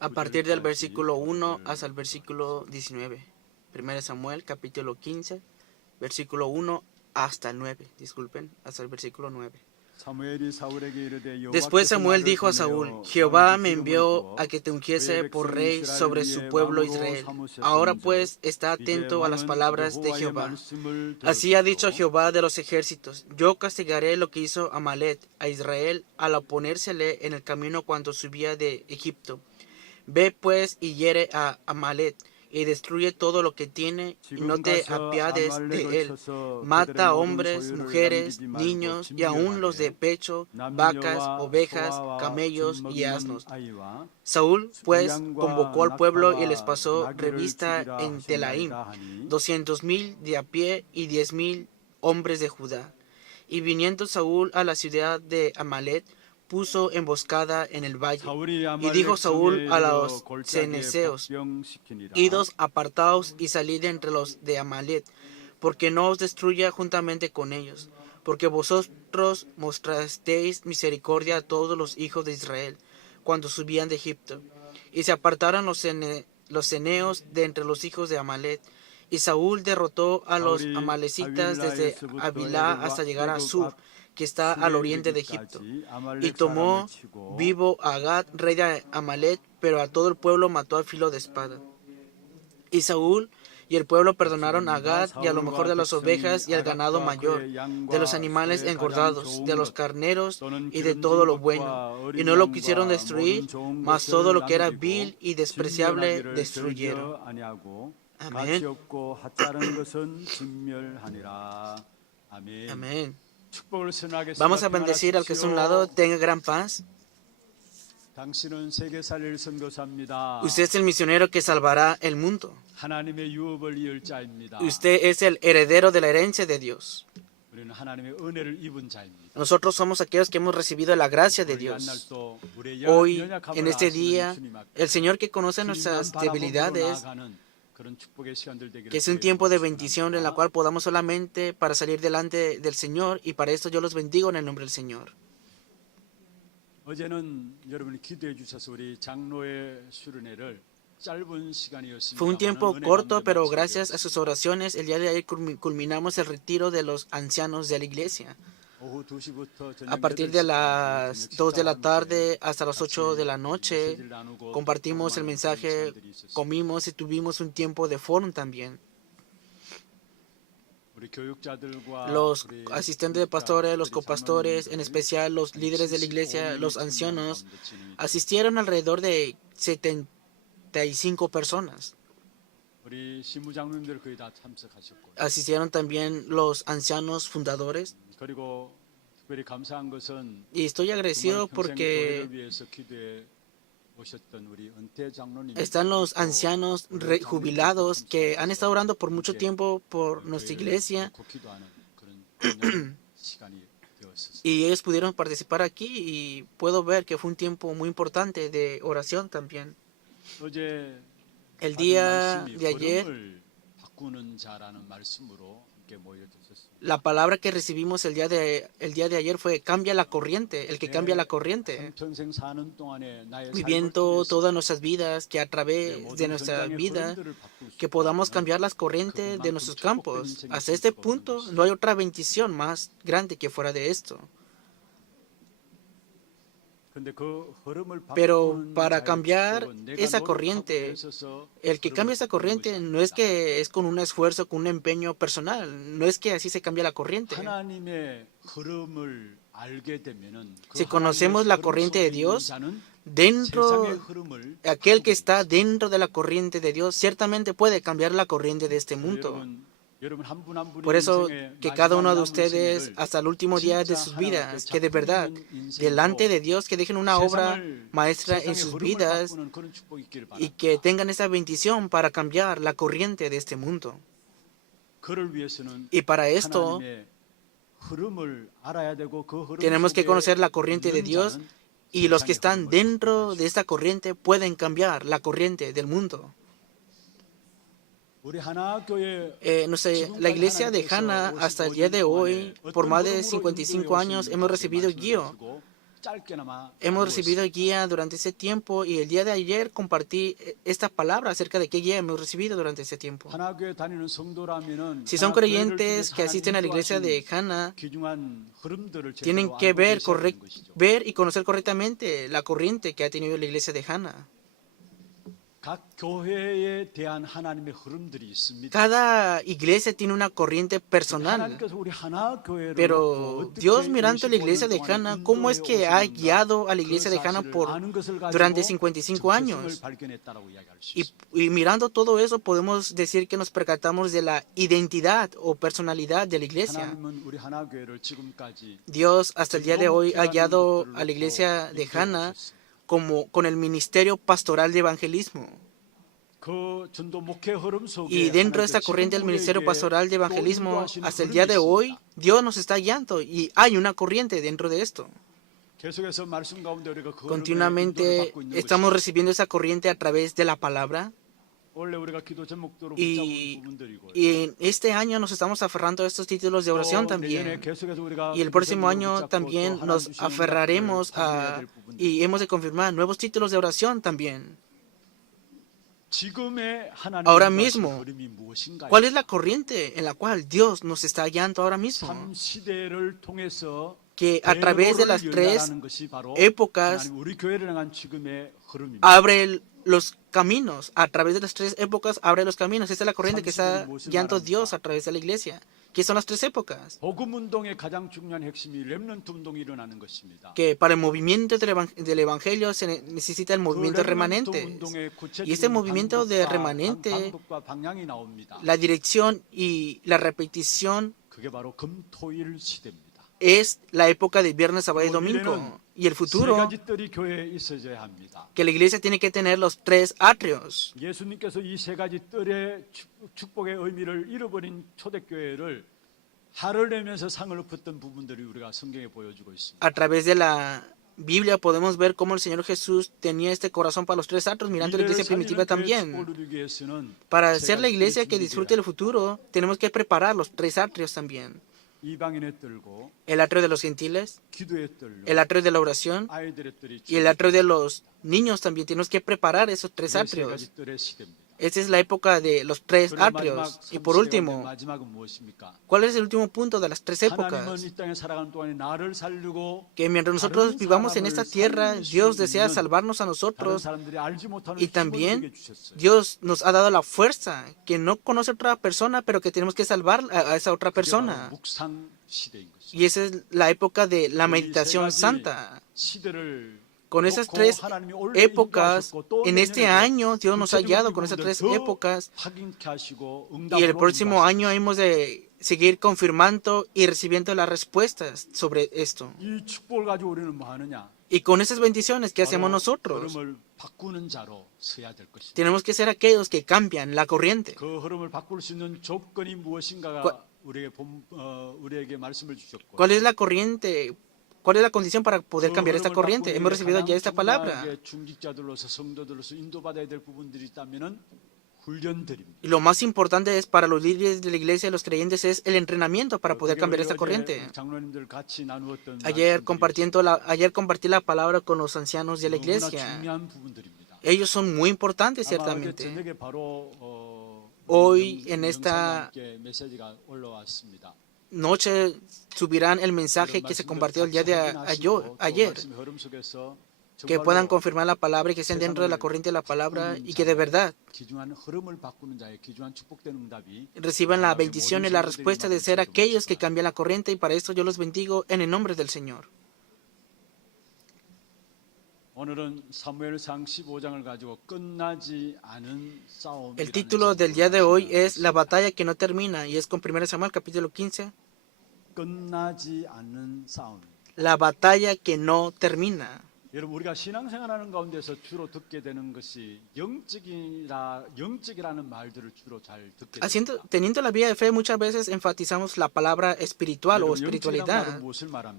a partir del versículo 1 hasta el versículo 19. 1 Samuel capítulo 15, versículo 1 hasta el 9, disculpen, hasta el versículo 9. Después Samuel dijo a Saúl: Jehová me envió a que te ungiese por rey sobre su pueblo Israel. Ahora pues está atento a las palabras de Jehová. Así ha dicho Jehová de los ejércitos: yo castigaré lo que hizo Amalek a Israel al oponérsele en el camino cuando subía de Egipto. Ve pues y hiere a Amalek y destruye todo lo que tiene, y no te apiades de él. Mata a hombres, mujeres, niños y aun los de pecho, vacas, ovejas, camellos y asnos. Saúl pues convocó al pueblo y les pasó revista en Telaim, 200,000 de a pie y 10,000 hombres de Judá. Y viniendo Saúl a la ciudad de Amalek, puso emboscada en el valle. Y dijo Saúl a los ceneseos: idos, apartaos y salid entre los de Amalek, porque no os destruya juntamente con ellos, porque vosotros mostrasteis misericordia a todos los hijos de Israel cuando subían de Egipto. Y se apartaron los ceneos de entre los hijos de Amalek. Y Saúl derrotó a los amalecitas desde Avilá hasta llegar a Sur, que está al oriente de Egipto. Y tomó vivo a Agag, rey de Amalek, pero a todo el pueblo mató al filo de espada. Y Saúl y el pueblo perdonaron a Agag y a lo mejor de las ovejas y al ganado mayor, de los animales engordados, de los carneros y de todo lo bueno. Y no lo quisieron destruir, mas todo lo que era vil y despreciable destruyeron. Amén. Amén. Vamos a bendecir al que está a un lado. Tenga gran paz. Usted es el misionero que salvará el mundo. Usted es el heredero de la herencia de Dios. Nosotros somos aquellos que hemos recibido la gracia de Dios. Hoy, en este día, el Señor, que conoce nuestras debilidades, que es un tiempo de bendición en la cual podamos solamente para salir delante del Señor, y para esto yo los bendigo en el nombre del Señor. Fue un tiempo corto, pero gracias a sus oraciones, el día de ayer culminamos el retiro de los ancianos de la iglesia. A partir de las 2 de la tarde hasta las 8 de la noche, compartimos el mensaje, comimos y tuvimos un tiempo de foro también. Los asistentes de pastores, los copastores, en especial los líderes de la iglesia, los ancianos, asistieron alrededor de 75 personas. Asistieron también los ancianos fundadores. Y estoy agradecido porque están los ancianos jubilados que han estado orando por mucho tiempo por nuestra iglesia. Y ellos pudieron participar aquí, y puedo ver que fue un tiempo muy importante de oración también. El día de ayer, la palabra que recibimos el día de ayer fue cambia la corriente, el que cambia la corriente. Viviendo todas nuestras vidas, que a través de nuestra vida, que podamos cambiar las corrientes de nuestros campos. Hasta este punto no hay otra bendición más grande que fuera de esto. Pero para cambiar esa corriente, el que cambia esa corriente no es que es con un esfuerzo, con un empeño personal. No es que así se cambia la corriente. Si conocemos la corriente de Dios, aquel que está dentro de la corriente de Dios ciertamente puede cambiar la corriente de este mundo. Por eso, que cada uno de ustedes, hasta el último día de sus vidas, que de verdad, delante de Dios, que dejen una obra maestra en sus vidas y que tengan esa bendición para cambiar la corriente de este mundo. Y para esto, tenemos que conocer la corriente de Dios, y los que están dentro de esta corriente pueden cambiar la corriente del mundo. La iglesia de Hana, hasta el día de hoy, por más de 55 años, hemos recibido guío hemos recibido guía durante ese tiempo y el día de ayer compartí esta palabra acerca de qué guía hemos recibido durante ese tiempo. Si son creyentes que asisten a la iglesia de Hana, tienen que ver y conocer correctamente la corriente que ha tenido la iglesia de Hana. Cada iglesia tiene una corriente personal, pero Dios, mirando a la iglesia de Hana, ¿cómo es que ha guiado a la iglesia de Hana durante 55 años? Y mirando todo eso, podemos decir que nos percatamos de la identidad o personalidad de la iglesia. Dios hasta el día de hoy ha guiado a la iglesia de Hana con el ministerio pastoral de evangelismo. Y dentro de esta corriente del ministerio pastoral de evangelismo, hasta el día de hoy, Dios nos está guiando y hay una corriente dentro de esto. Continuamente estamos recibiendo esa corriente a través de la palabra. Y en este año nos estamos aferrando a estos títulos de oración también. Y el próximo año también nos aferraremos y hemos de confirmar nuevos títulos de oración también. Ahora mismo, ¿cuál es la corriente en la cual Dios nos está guiando ahora mismo? Que a través de las tres épocas abre los caminos. A través de las tres épocas abre los caminos. Esta es la corriente que está guiando Dios a través de la iglesia. ¿Qué son las tres épocas? Que para el movimiento del Evangelio se necesita el movimiento remanente. Y este movimiento de remanente, la dirección y la repetición es la época de viernes, sábado y domingo. Y el futuro, que la iglesia tiene que tener los tres atrios. A través de la Biblia podemos ver cómo el Señor Jesús tenía este corazón para los tres atrios, mirando la iglesia primitiva también. Para ser la iglesia que disfrute el futuro, tenemos que preparar los tres atrios también. El atrio de los gentiles, el atrio de la oración y el atrio de los niños también. Tenemos que preparar esos tres atrios. Esta es la época de los tres atrios. Y por último, ¿cuál es el último punto de las tres épocas? Que mientras nosotros vivamos en esta tierra, Dios desea salvarnos a nosotros y también Dios nos ha dado la fuerza que no conoce a otra persona, pero que tenemos que salvar a esa otra persona. Y esa es la época de la meditación santa. Con esas tres épocas, en este año Dios nos ha guiado con esas tres épocas y el próximo año hemos de seguir confirmando y recibiendo las respuestas sobre esto. Y con esas bendiciones, ¿qué hacemos nosotros? Tenemos que ser aquellos que cambian la corriente. ¿Cuál es la corriente? ¿Cuál es la condición para poder cambiar esta corriente? Hemos recibido ya esta palabra. Y lo más importante es para los líderes de la iglesia y los creyentes es el entrenamiento para poder cambiar esta corriente. Ayer compartí la palabra con los ancianos de la iglesia. Ellos son muy importantes, ciertamente. Hoy, en esta noche, subirán el mensaje que se compartió el día de ayer. Que puedan confirmar la palabra y que estén dentro de la corriente de la palabra y que de verdad reciban la bendición y la respuesta de ser aquellos que cambian la corriente, y para esto yo los bendigo en el nombre del Señor. El título del día de hoy es La batalla que no termina y es con 1 Samuel capítulo 15. La batalla que no termina. Teniendo la vida de fe, muchas veces enfatizamos la palabra espiritual o espiritualidad.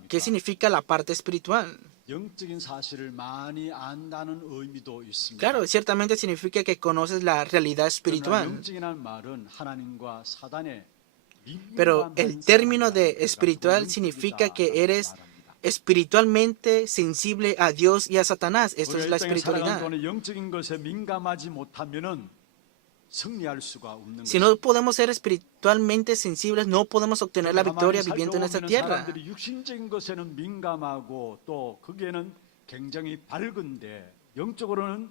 ¿Qué significa la parte espiritual? Claro, ciertamente significa que conoces la realidad espiritual. Pero el término de espiritual significa que eres espiritualmente sensible a Dios y a Satanás. Esto es la 우리가 이 땅에 살아가는 espiritualidad. 동안에 영적인 것에 민감하지 못하면은 승리할 수가 없는 Si 것입니다. no podemos ser espiritualmente sensibles, no podemos obtener la 가만히 victoria viviendo en esta 살펴보면 tierra. 사람들이 육신적인 것에는 민감하고 또 거기에는 굉장히 밝은데 영적으로는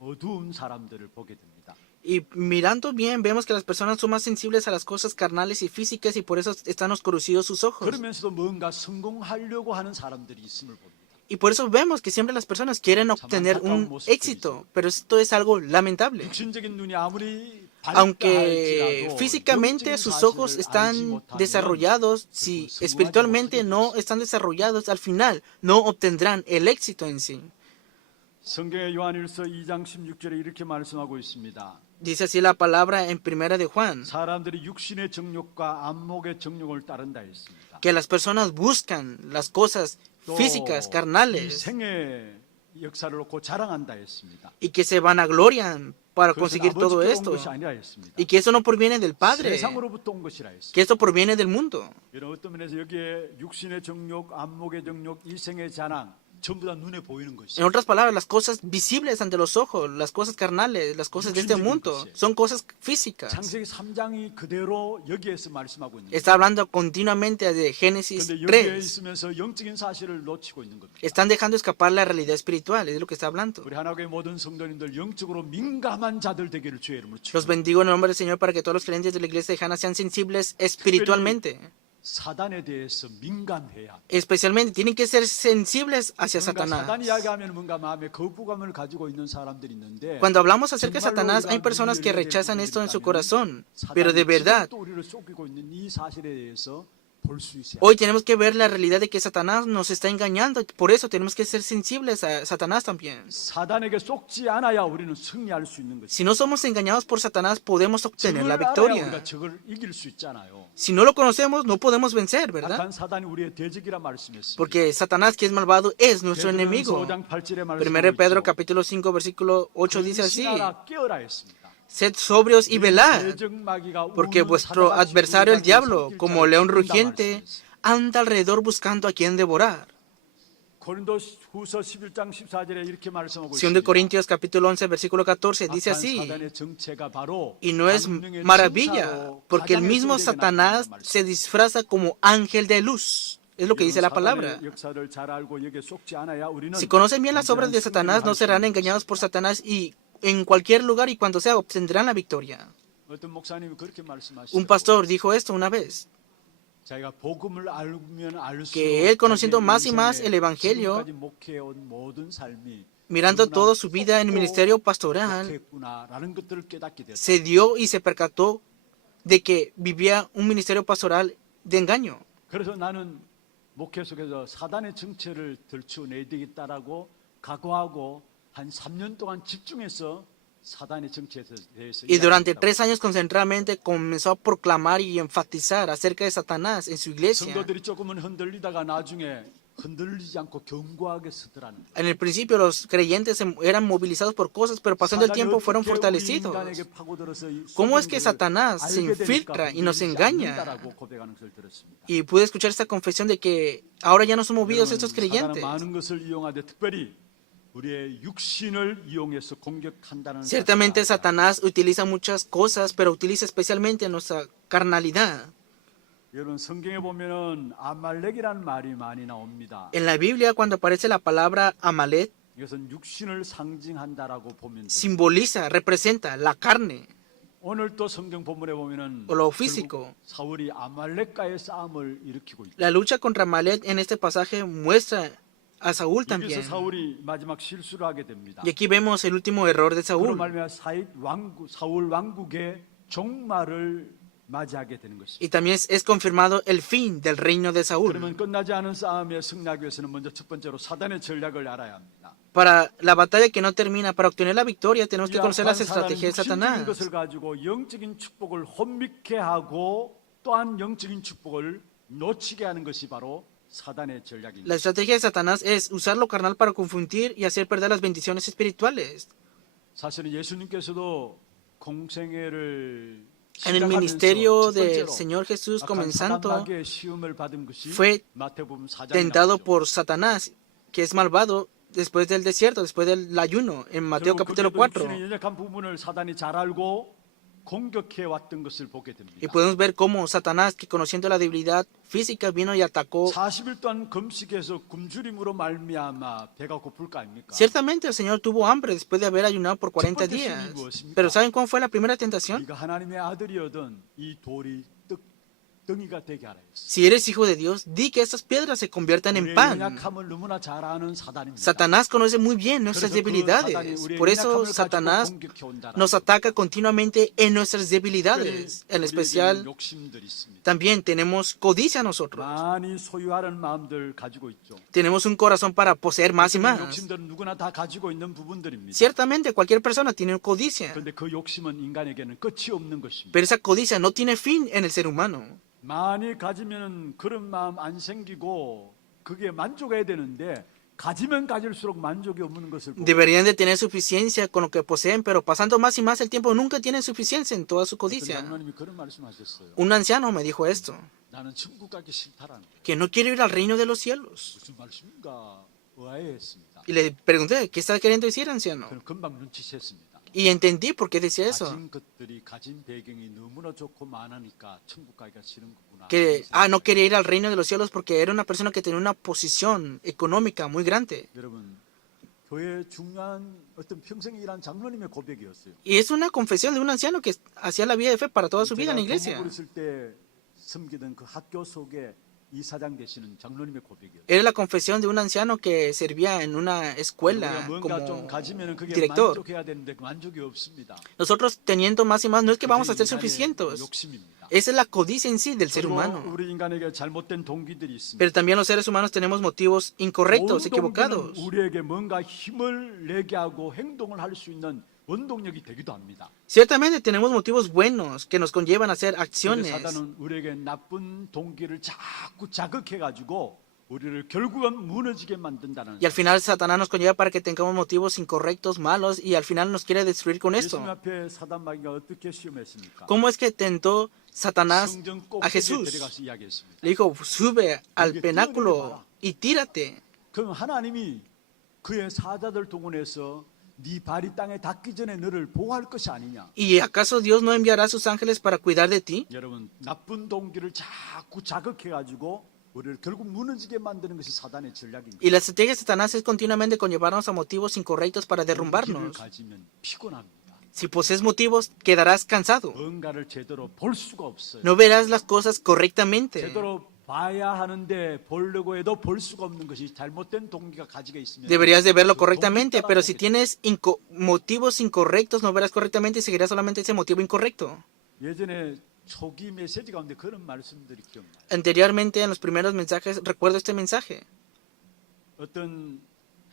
어두운 사람들을 보게 됩니다. Y mirando bien, vemos que las personas son más sensibles a las cosas carnales y físicas y por eso están oscurecidos sus ojos. 그러면서도 뭔가 성공하려고 하는 사람들이 있음을 봅니다. Y por eso vemos que siempre las personas quieren obtener un éxito, pero esto es algo lamentable. 육신적인 눈이 아무리 밝다 Aunque 할지라도 físicamente 영적인 sus ojos 사실을 알지 están 못하면 desarrollados, si espiritualmente no están desarrollados, al final no obtendrán el éxito en sí. 성경의 요한일서 2장 16절에 이렇게 말씀하고 있습니다. Dice así la palabra en Primera de Juan, 사람들이 육신의 정욕과 안목의 정욕을 따른다 했습니다. que las personas buscan las cosas físicas, 이 carnales, 생의 역사를 놓고 자랑한다 했습니다. y que se vanaglorian para 그것은 conseguir todo 아버지께로 온 esto, 것이 아니라 했습니다. y que eso no proviene del Padre, 세상으로부터 온 것이라 했습니다. que esto proviene del mundo. 이런 어떤 면에서 여기에 육신의 정욕, 안목의 정욕, 이생의 자랑 전부 다 눈에 보이는 En 것이죠. otras palabras, las cosas visibles ante los ojos, las cosas carnales, las cosas de este mundo, son cosas físicas. 창세기 3장이 그대로 여기에서 말씀하고 있는 거예요. Está hablando continuamente de Génesis 그런데 여기에 3. 있으면서 영적인 사실을 놓치고 있는 겁니다. Están dejando escapar la realidad espiritual, es de lo que está hablando. 우리 하나교회 모든 성도님들 영적으로 민감한 자들 되기를 주의 이름으로 Los 축원합니다. bendigo en el nombre del Señor para que todos los creyentes de la iglesia de Hannah sean sensibles espiritualmente. 사단에 대해서 민감해야 합니다. Especialmente tienen que ser sensibles hacia 뭔가 Satanás. 사단 이야기하면 뭔가 마음에 거부감을 가지고 있는 사람들이 있는데 Cuando hablamos acerca de 정말로 Satanás, 우리가 hay personas que 눈이 열려야 될 rechazan esto en su 부분들이 corazón, 있다면 pero de 사단이 verdad, 지금도 우리를 속이고 있는 이 사실에 대해서 볼 수 있어야 hoy tenemos que ver la realidad de que Satanás nos está engañando, por eso tenemos que ser sensibles a Satanás también. 사단에게 속지 않아야 우리는 승리할 수 있는 것입니다. Si no somos engañados por Satanás, podemos obtener 적을 la 알아야 victoria. 우리가 적을 이길 수 있잖아요. Si no lo conocemos, no podemos vencer, ¿verdad? 악한 사단이 우리의 대적이라 말씀했습니다. Porque Satanás, que es malvado, es nuestro enemigo. 5장 8절에 1 Pedro 말씀하고 capítulo 5 versículo 8 dice así: 근신하라 깨어라 했습니다. Sed sobrios y velad, 대적마귀가 porque 우는 vuestro 사자같이 adversario el 우는 diablo, 자를 como león 죽인다 rugiente, 말씀했어요. anda alrededor buscando a quien devorar. 고린도후서 11장 14절에 이렇게 말씀하고 2 있습니다. Corintios capítulo 11 versículo 14 dice 악한 así: 사단의 정체가 바로 y no es 강릉의 maravilla, 천사로 porque el 가장의 mismo 소리에게 Satanás 나타난단 se 말씀이에요. disfraza como ángel de luz. Es lo que dice la palabra. 사단의 역사를 잘 알고 여기에 속지 않아야 우리는 Si conocen bien las obras de 진정한 Satanás, no 승리를 할 수 serán 있는 engañados por 것입니다. Satanás y en cualquier lugar y cuando sea obtendrán la victoria. 어떤 목사님이 그렇게 Un 말씀하시더라고요. pastor dijo esto una vez, 자기가 복음을 알면 알수록 que él, conociendo 자기의 más y más 인생에 el evangelio, 지금까지 목회해온 모든 삶이 mirando 너무나 toda su vida en el 헛고 ministerio pastoral, 독했구나라는 것들을 깨닫게 됐어요. se dio y se percató de que vivía un ministerio pastoral de engaño. 그래서 나는 목회 속에서 사단의 정체를 들추어내야 되겠다라고 각오하고 한 3년 동안 집중해서 사단의 정체에 대해서 Y durante 이야기했다고. 3 años concentradamente comenzó a proclamar y enfatizar acerca de Satanás en su iglesia. 성도들이 조금은 흔들리다가 나중에 흔들리지 않고 견고하게 서더라는 거예요. En el principio los creyentes eran movilizados por cosas, pero pasando el 사단이 tiempo fueron 어떻게 우리 fortalecidos. 인간에게 파고들어서 이 ¿Cómo es 속이는 que 것을 Satanás se 알게 되니까 infiltra y nos 흔들리지 engaña? 않는다라고 고백하는 것을 들었습니다. Y pude escuchar esta confesión de que ahora ya no son movidos estos 사단은 creyentes. 많은 것을 이용하되 특별히 우리의 육신을 이용해서 공격한다는 Ciertamente 사실을 알아야 Satanás utiliza muchas cosas, pero utiliza especialmente nuestra carnalidad. 여러분 성경에 보면은 아말렉이라는 말이 많이 나옵니다. En la Biblia, cuando aparece la palabra Amalek, 이것은 육신을 상징한다라고 보면 됩니다. simboliza, representa la carne 오늘 또 성경 본문에 보면은 o lo 결국 físico. 사울이 아말렉과의 싸움을 일으키고 있다. La lucha contra Amalek en este pasaje muestra a Saúl 여기서 también. 사울이 마지막 실수를 하게 됩니다. Y aquí vemos el último error de 그로 Saúl. 말미암아 사울 왕국의 종말을 맞이하게 되는 것입니다. Y también es confirmado el fin del reino de Saúl. 그러면 끝나지 않은 싸움에 승리하기 위해서는 먼저 첫 번째로 사단의 전략을 알아야 합니다. Para la batalla que no termina, para obtener la victoria, tenemos que 이 conocer 악한 las 사단은 estrategias de 육신적인 Satanás. 것을 가지고 영적인 축복을 혼미케 하고 또한 영적인 축복을 놓치게 하는 것이 바로 사단의 전략입니다. La estrategia de Satanás es usar lo carnal para confundir y hacer perder las bendiciones espirituales. 사실은 예수님께서도 공생애를 En el ministerio del Señor Jesús comenzando, fue tentado por Satanás, que es malvado, después del desierto, después del ayuno, en Mateo capítulo 4. Y podemos ver cómo Satanás, que conociendo la debilidad física, vino y atacó. 40일 동안 금식해서 굶주림으로 말미암아 배가 고플까 아닙니까? Ciertamente el Señor tuvo hambre después de haber ayunado por 40 días. Pero ¿saben cuál fue la primera tentación? 네가 하나님의 아들이거든 이 돌이 떡덩이가 되게 하라 했어. Si eres hijo de Dios, di que estas piedras se conviertan en pan. 연약함을 너무나 잘 아는 사단입니다. Satanás conoce muy bien nuestras debilidades. Por eso Satanás nos ataca continuamente en nuestras debilidades. En especial, también tenemos codicia nosotros. 많이 소유하는 마음들 가지고 있죠. Tenemos un corazón para poseer más y más. 욕심들은 누구나 다 가지고 있는 부분들입니다. Ciertamente cualquier persona tiene codicia, 그런데 그 욕심은 인간에게는 끝이 없는 것입니다. pero esa codicia no tiene fin en el ser humano. 많이 가지면은 그런 마음 안 생기고 그게 만족해야 되는데 가지면 가질수록 만족이 없는 것을 보고 Deberían de tener suficiencia con lo que poseen, pero pasando más y más el tiempo nunca tienen suficiencia en toda su codicia. 장로님이 그런 말씀하셨어요. Un anciano me dijo esto, 나는 천국 가기 싫다라는 que no quiero ir al reino de los cielos. 무슨 말씀인가 의아해했습니다. Y le pregunté, ¿qué está queriendo decir, anciano? 저는 금방 눈치챘습니다. Y entendí por qué decía eso. 가진 것들이 가진 배경이 너무나 좋고 많으니까 천국 가기가 싫은 거구나. Que, no quería ir al reino de los cielos porque era una persona que tenía una posición económica muy grande. 여러분, 교회 중요한 어떤 평생 일한 장로님의 고백이었어요. Y es una confesión de un anciano que hacía la vida de fe para toda su vida en la iglesia. 교목을 있을 때 섬기던 그 학교 속에 이사장 되시는 장로님의 고백이었어요. Era la confesión de un anciano que servía en una escuela 뭔가 좀 como 가지면은 그게 director. 만족해야 되는데 만족이 없습니다. Nosotros teniendo más y más, no es que vamos a ser 인간의 suficientes. 욕심입니다. Esa es la codicia en sí del ser 그리고 humano. 우리 인간에게 잘못된 동기들이 있습니다. Pero también los seres humanos tenemos motivos incorrectos, 모든 equivocados. 동기는 우리에게 뭔가 힘을 내게 하고 행동을 할 수 있는 원동력이 되기도 합니다. Ciertamente tenemos motivos buenos que nos conllevan a hacer 근데 acciones. 사단은 우리에게 나쁜 동기를 자꾸 자극해 가지고 우리를 결국은 무너지게 만든다는. Y al final Satanás nos conlleva para que tengamos motivos incorrectos, malos, y al final nos quiere destruir con esto. 예수님 앞에 사단 마귀가 어떻게 시험했습니까? ¿Cómo es que tentó Satanás 성전 a 꼭대기에 Jesús? 데려가서 이야기했습니다. Le dijo, sube al penáculo y tírate. 그럼 하나님이 그의 사자들 동원해서 네 발이 땅에 닿기 전에 너를 보호할 것이 아니냐? ¿Y acaso Dios no enviará a sus ángeles para cuidar de ti? 여러분, 나쁜 동기를 자꾸 자극해 가지고 우리를 결국 무너지게 만드는 것이 사단의 전략입니다. Y la estrategia de Satanás es continuamente conllevarnos a motivos incorrectos para 동기를 derrumbarnos. 가지면 피곤합니다. Si posees motivos, quedarás cansado. 뭔가를 제대로 볼 수가 없어요. No verás las cosas correctamente. 제대로 봐야 하는데 보려고 해도 볼 수가 없는 것이 잘못된 동기가 가지고 있으면 Deberías de verlo 그 correctamente, 동기 pero si 따라가게 tienes motivos incorrectos, no verás correctamente y seguirás solamente ese motivo incorrecto. 돼요. 예전에 초기 메시지 가운데 그런 말씀들이 기억나요. Anteriormente, en los primeros mensajes, recuerdo este mensaje. 어떤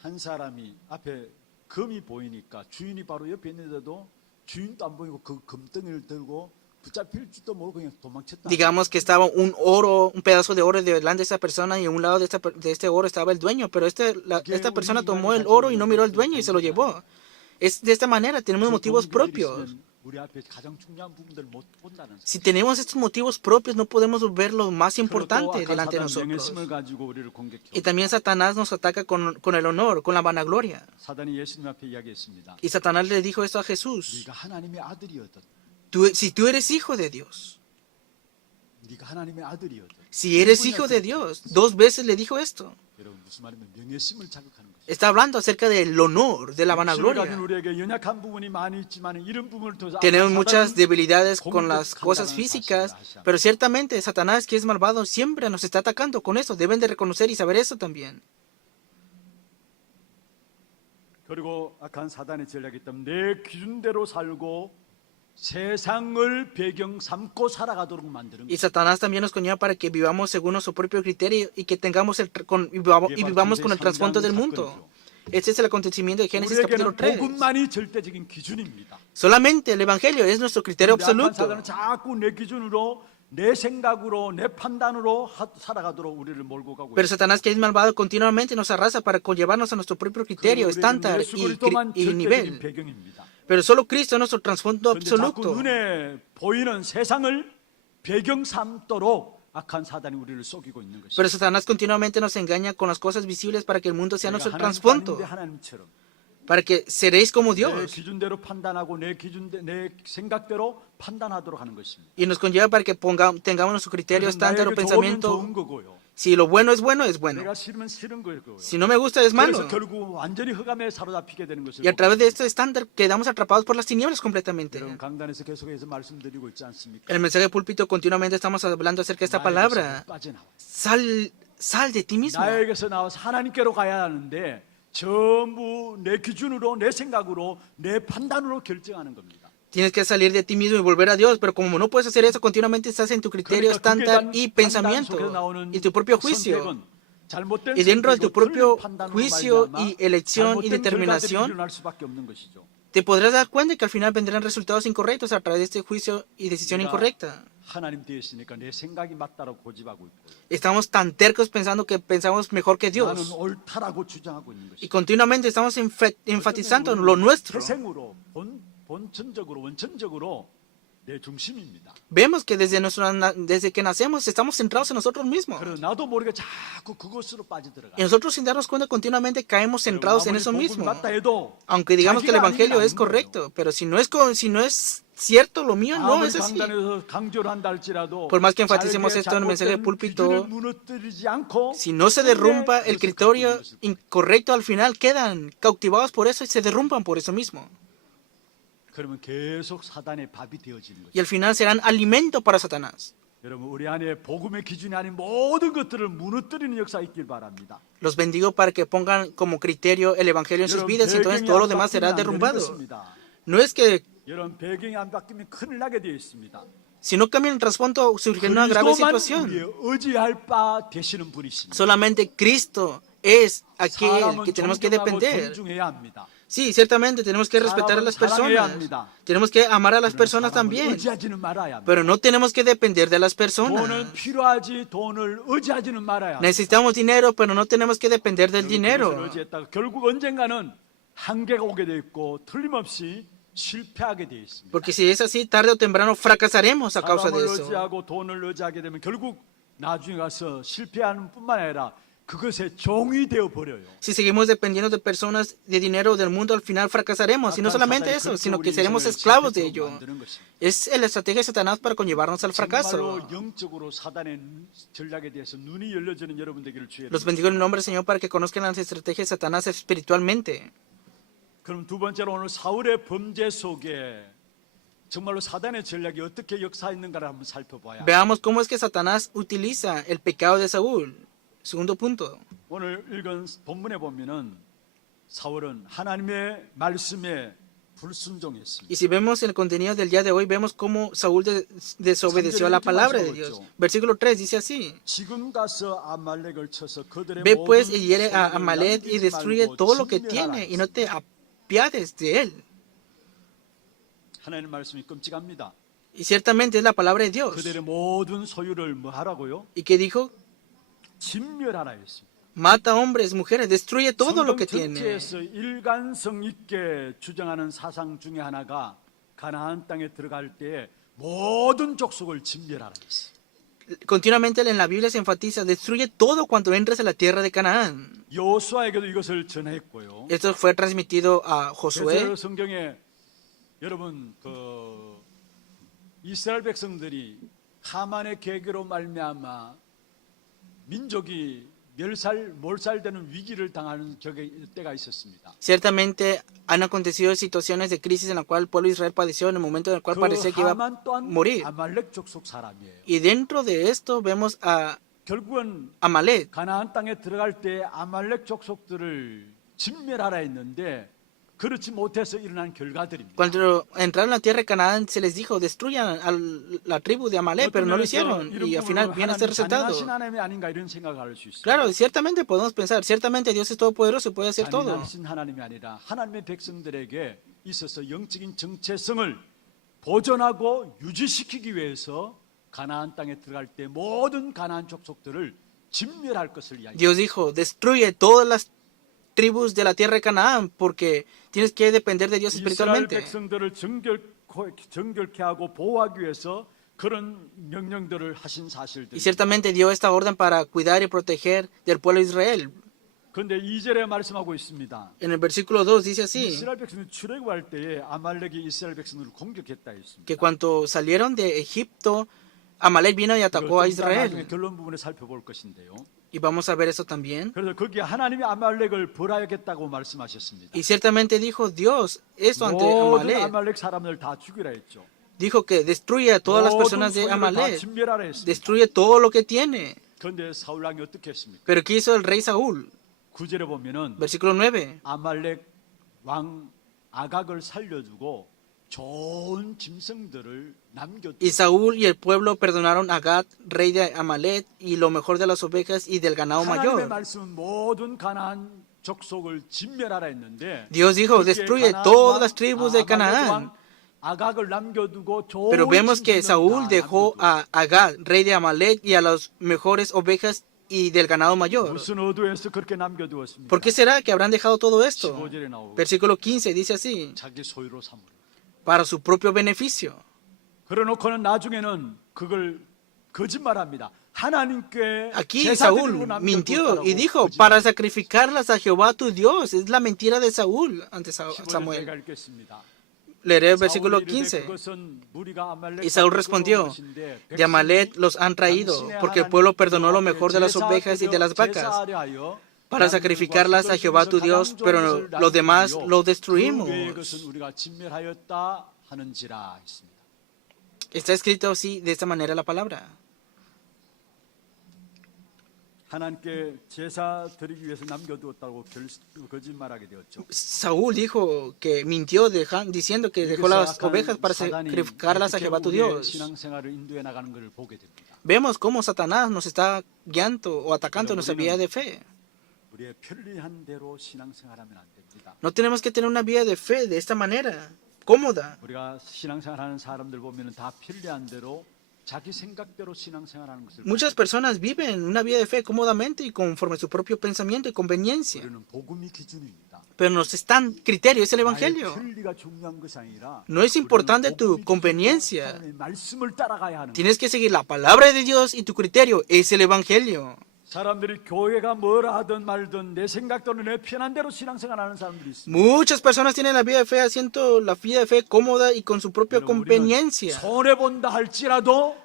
한 사람이 앞에 금이 보이니까 주인이 바로 옆에 있는데도 주인도 안 보이고 그 금덩이를 들고 붙잡힐 줄도 모르고 그냥 도망쳤다. Digamos que estaba un pedazo de oro delante de esa persona y a un lado de este oro estaba el dueño, pero esta persona tomó el oro y no miró al dueño y se lo llevó. Es de esta manera, tenemos motivos propios. 우리 앞에 가장 중요한 부분들 못 본다는. Si tenemos estos motivos propios, no podemos ver lo más 그리고 또 importante 악한 delante de 사단 nosotros. 명예심을 가지고 우리를 공격해. Y también Satanás nos ataca con el honor, con la vanagloria. 사단이 예수님 앞에 이야기했습니다. Y Satanás le dijo esto a Jesús. 네가 하나님의 아들이거든. Si tú eres hijo de Dios, 네가 하나님의 아들이거든. si eres hijo de Dios, 2 veces le dijo esto. 여러분 무슨 말이면 명예심을 자극하는 거죠. Está hablando acerca del honor, de la 가진 vanagloria. 우리에게 연약한 부분이 많이 있지만 이런 부분을 통해서 Tenemos 사단은 muchas debilidades con las cosas físicas, pero ciertamente Satanás, que es malvado, siempre nos está atacando con eso. Deben de reconocer y saber eso también. 그리고 악한 사단의 전략이 있다면 내 기준대로 살고 세상을 배경 삼고 살아가도록 만드는 Y 거예요. Satanás también nos conlleva para que vivamos según nuestro propio criterio y que tengamos y vivamos con el trasfondo del mundo. Este es el acontecimiento de Génesis capítulo 우리에게는 3. 복음만이 절대적인 기준입니다. Solamente el Evangelio es nuestro criterio 근데 악한 absoluto. 사단은 자꾸 내 기준으로 내 생각으로 내 판단으로 살아가도록 우리를 몰고 가고 Pero 있어요. Satanás, que es malvado, continuamente nos arrasa para conllevarnos a nuestro propio criterio, estándar 예수 그리스도만 y 절대적인 nivel. 배경입니다. Pero solo Cristo es nuestro trasfondo 그런데 자꾸 absoluto. 눈에 보이는 세상을 배경 삼도록 악한 사단이 우리를 속이고 있는 것입니다. Pero Satanás continuamente nos engaña con las cosas visibles para que el mundo sea 내가 nuestro 하나님 trasfondo, 아닌데 하나님처럼 para que seréis como 내 Dios. 기준대로 판단하고 내 생각대로 판단하도록 하는 것입니다. Y nos conlleva para que tengamos nuestro criterio 그래서 estándar o 나에게 좋으면 pensamiento. 좋은 거고요. Si lo bueno es bueno, es bueno. 내가 싫으면 싫은 거고요. Si no me gusta, es malo. 그래서 결국 완전히 흑암에 사로잡히게 되는 것을 Y a través de este estándar quedamos atrapados por las tinieblas completamente. 여러분 강단에서 계속해서 말씀드리고 있지 않습니까? En el mensaje de púlpito continuamente estamos hablando acerca de esta palabra. 빠져나와. Sal de ti mismo. 나에게서 나와서 하나님께로 가야 하는데 전부 내 기준으로 내 생각으로 내 판단으로 결정하는 겁니다. Tienes que salir de ti mismo y volver a Dios, pero como no puedes hacer eso, continuamente estás en tu criterio 그러니까 estándar 그게 y 단 pensamiento 판단 속에서 나오는 y tu propio juicio. 선택은 잘못된 Y dentro de tu 선택이고 propio 틀린 판단으로 juicio 말미암아 y elección y 잘못된 determinación, 결과들이 일어날 수밖에 없는 것이죠. te podrás dar cuenta que al final vendrán resultados incorrectos a través de este juicio y decisión 내가 incorrecta. 하나님 되어 있으니까 내 생각이 맞다고 고집하고 있고 Estamos tan tercos pensando que pensamos mejor que 나는 Dios. 옳다라고 주장하고 있는 Y 것이죠. continuamente estamos enfatizando lo nuestro. 태생으로 본천적으로 원천적으로 내 중심입니다. Vemos que desde que nacemos estamos centrados en nosotros mismos. 그래서 나도 모르게 자꾸 그것으로 빠져들어가. Y nosotros sin darnos cuenta continuamente caemos centrados en eso mismo. 맞다 해도 Aunque digamos que el 자기가 evangelio 아닌 게 es 아닌 correcto, pero si no es cierto, lo mío no 아무리 es así. 강단에서 강조를 한다 할지라도 Por más que enfaticemos 자기의 esto en el mensaje de 잘못된 púlpito, 기준을 무너뜨리지 않고 Si no se 끝내 derrumba el 그것을 criterio 갖고 있는 것을 incorrecto, al final quedan cautivados por eso y se derrumban por eso mismo. 그러면 계속 사단의 밥이 되어지는 거죠. Y al final serán alimento para Satanás. 여러분 우리 안에 복음의 기준이 아닌 모든 것들을 무너뜨리는 역사 있길 바랍니다. Los bendigo para que pongan como criterio el evangelio en sus vidas y entonces todo lo demás será derrumbado. No es que 여러분 배경이 안 바뀌면 큰일 나게 되어 있습니다. si no cambian el trasfondo surgirá una grave 그리스도만 situación. 우리의 의지할 바 되시는 분이십니다. Solamente Cristo es aquel 사람은 que tenemos que 존경하고 depender. 존중해야 합니다. Sí, ciertamente tenemos que respetar a las personas. Tenemos que amar a las personas también. 의지하지는 말아야 합니다. Pero no tenemos que depender de las personas. 돈은 필요하지 돈을 의지하지는 말아야 합니다. Necesitamos dinero, pero no tenemos que depender del dinero. 그것을 의지했다가 결국 언젠가는 한계가 오게 돼 있고 틀림없이 실패하게 돼 있습니다. Porque si es así, tarde o temprano fracasaremos a causa de 사람을 eso. 의지하고 돈을 의지하게 되면 결국 나중에 가서 실패하는 뿐만 아니라 그것의 종이 되어 버려요. Si seguimos dependiendo de personas, de dinero, del mundo, al final fracasaremos. Y no solamente eso, sino que seremos esclavos de ello. Es la estrategia de Satanás para conllevarnos al fracaso. 정말로 영적으로 사단의 전략에 대해서 눈이 열려지는 여러분 되기를 주의. Los bendigo en el nombre del Señor para que conozcan las estrategias de Satanás espiritualmente. 그럼 두 번째로 오늘 사울의 범죄 속에 정말로 사단의 전략이 어떻게 역사했는가를 한번 살펴봐야 합니다. Veamos cómo es que Satanás utiliza el pecado de Saúl. Segundo punto. 오늘 읽은 본문에 보면은 사울은 하나님의 말씀에 불순종했습니다. Y si vemos el contenido del día de hoy, vemos cómo Saúl desobedeció a la palabra de Dios. Versículo 3 dice así. 지금 가서 아말렉을 쳐서 그들의 Ve pues 모든 y hiere a 소유를 Amalek y 남기지 destruye 말고 todo lo que 진멸하라 tiene y no te apiades de él. 하나님의 말씀이 끔찍합니다. Y ciertamente es la palabra de Dios. 그들의 모든 소유를 뭐 하라고요? ¿Y qué dijo? 진멸하라 했습니다. Mata hombres, mujeres, destruye todo lo 성경 que tiene. 전체에서 일관성 있게 주장하는 사상 중에 하나가 가나안 땅에 들어갈 때 모든 족속을 진멸하라 했어요. Continuamente en la Biblia se enfatiza, destruye todo cuando entres a la tierra de Canaán. 여호수아에게도 이것을 전했고요. Esto fue transmitido a 그래서 Josué. 성경에 여러분 그 이스라엘 백성들이 하만의 계계로 말미암아 민족이 몰살되는 위기를 당하는 때가 있었습니다. Ciertamente han acontecido situaciones de crisis en la cual el pueblo de Israel padeció en el momento en el cual 그 parecía que iba 하만 a 또한 morir. 아말렉 족속 사람이에요. Y dentro de esto vemos a 결국은 Amalek. 가나안 땅에 들어갈 때 아말렉 족속들을 진멸하라 했는데 그렇지 못해서 일어난 결과들입니다. Cuando entraron a la tierra de Canaán se les dijo, destruyan a la tribu de Amalek, pero no lo hicieron. Y al final viene este resultado. 하나님이 아닌가 이런 생각을 할 수 있어요. Claro, ciertamente podemos pensar, ciertamente Dios es todopoderoso y puede hacer todo. 잔인하신 하나님이 아니라 하나님의 백성들에게 있어서 영적인 정체성을 보존하고 유지시키기 위해서 가나안 땅에 들어갈 때 모든 가나안 족속들을 진멸할 것을 이야기합니다. Dios dijo, destruye todas las tribus de la tierra de Canaán, porque tienes que depender de Dios 이스라엘 espiritualmente. 백성들을 정결케 하고 보호하기 위해서 그런 명령들을 하신 Y 사실들. ciertamente dio esta orden para cuidar y proteger del pueblo de Israel. 그런데 2절에 말씀하고 있습니다. En el versículo 2 dice así, 이스라엘 백성이 출애굽할 때에 아말렉이 이스라엘 백성들을 공격했다 했습니다. que cuando salieron de Egipto, Amalek vino y atacó a 이걸 좀 나중에 Israel. 결론 부분에 살펴볼 것인데요. Y vamos a ver eso también. 그래서 거기에 하나님이 아말렉을 벌하겠다고 말씀하셨습니다. Y ciertamente dijo Dios esto ante 모든 Amalek. 아말렉 사람들 다 죽이라 했죠. Dijo que destruye a todas las 모든 personas de 소유를 다 Amalek. 진멸하라 했습니다. Destruye todo lo que tiene. 그런데 사울 왕이 어떻게 했습니까? Pero ¿qué hizo el rey Saúl? 9절에 보면은 Versículo 9. 아말렉 왕 아각을 살려주고 좋은 짐승들을 남겨두고 Y Saúl y el pueblo perdonaron a Gad, rey de Amalek, y lo mejor de las ovejas y del ganado 하나님의 mayor. 말씀은 모든 가나안 족속을 진멸하라 했는데 Dios dijo, 거기에 destruye 가나안 todas 왕, las tribus de 아말렉 Canaán. 왕 아각을 남겨두고 좋은 Pero vemos que 짐승들을 Saúl 다 dejó 남겨두고. a Gad, rey de Amalek, y a las mejores ovejas y del ganado mayor. 무슨 의도에서 그렇게 남겨두었습니까? ¿Por qué será que habrán dejado todo esto? 15절에 나오고 Versículo 15 dice así, 자기 소유로 삼으라. para su propio beneficio. 그래놓고는 나중에는 그걸 거짓말합니다. 하나님께 Aquí 제사 드리고 Saúl 남겨두었다라고 mintió y dijo, 거짓말. para sacrificarlas a Jehová tu Dios. Es la mentira de Saúl ante 15절 Samuel. 제가 읽겠습니다. Leeré el versículo 사울이 이르되 15. 그것은 무리가 아말렉 Y Saúl 사람을 respondió, 끌어온 것인데 de Amalek los han traído, porque el pueblo perdonó lo mejor de las ovejas y de las vacas, para sacrificarlas a Jehová tu Dios, pero lo demás lo destruimos. 그것은 우리가 진멸하였다 하는지라 했습니다. Está escrito así, de esta manera la palabra. 하나님께 제사 드리기 위해서 남겨두었다고 거짓말하게 되었죠. Saúl dijo que mintió diciendo que dejó las ovejas para sacrificarlas a Jehová tu Dios. 신앙생활을 인도해 나가는 것을 보게 됩니다. Vemos cómo Satanás nos está guiando o atacando nuestra vida de fe. 우리의 편리한 대로 신앙생활하면 안 됩니다. No tenemos que tener una vida de fe de esta manera, cómoda. 우리가 신앙생활하는 사람들 보면은 다 편리한 대로 자기 생각대로 신앙생활하는 것을 Muchas personas viven una vida de fe cómodamente y conforme a su propio pensamiento y conveniencia. 우리는 복음이 기준입니다. Pero nos están criterio, es el 나의 evangelio. 편리가 중요한 것이 아니라 No es importante tu conveniencia. 하나님의 말씀을 따라가야 하는 거예요. Tienes que seguir la palabra de Dios y tu criterio es el evangelio. 사람들이 교회가 뭐라 하든 말든 내 생각대로 내 편한 대로 신앙생활하는 사람들이 있습니다. Muchas personas tienen la vida de fe haciendo la vida de fe cómoda y con su propia 여러분, 우리는 conveniencia. 손해 본다 할지라도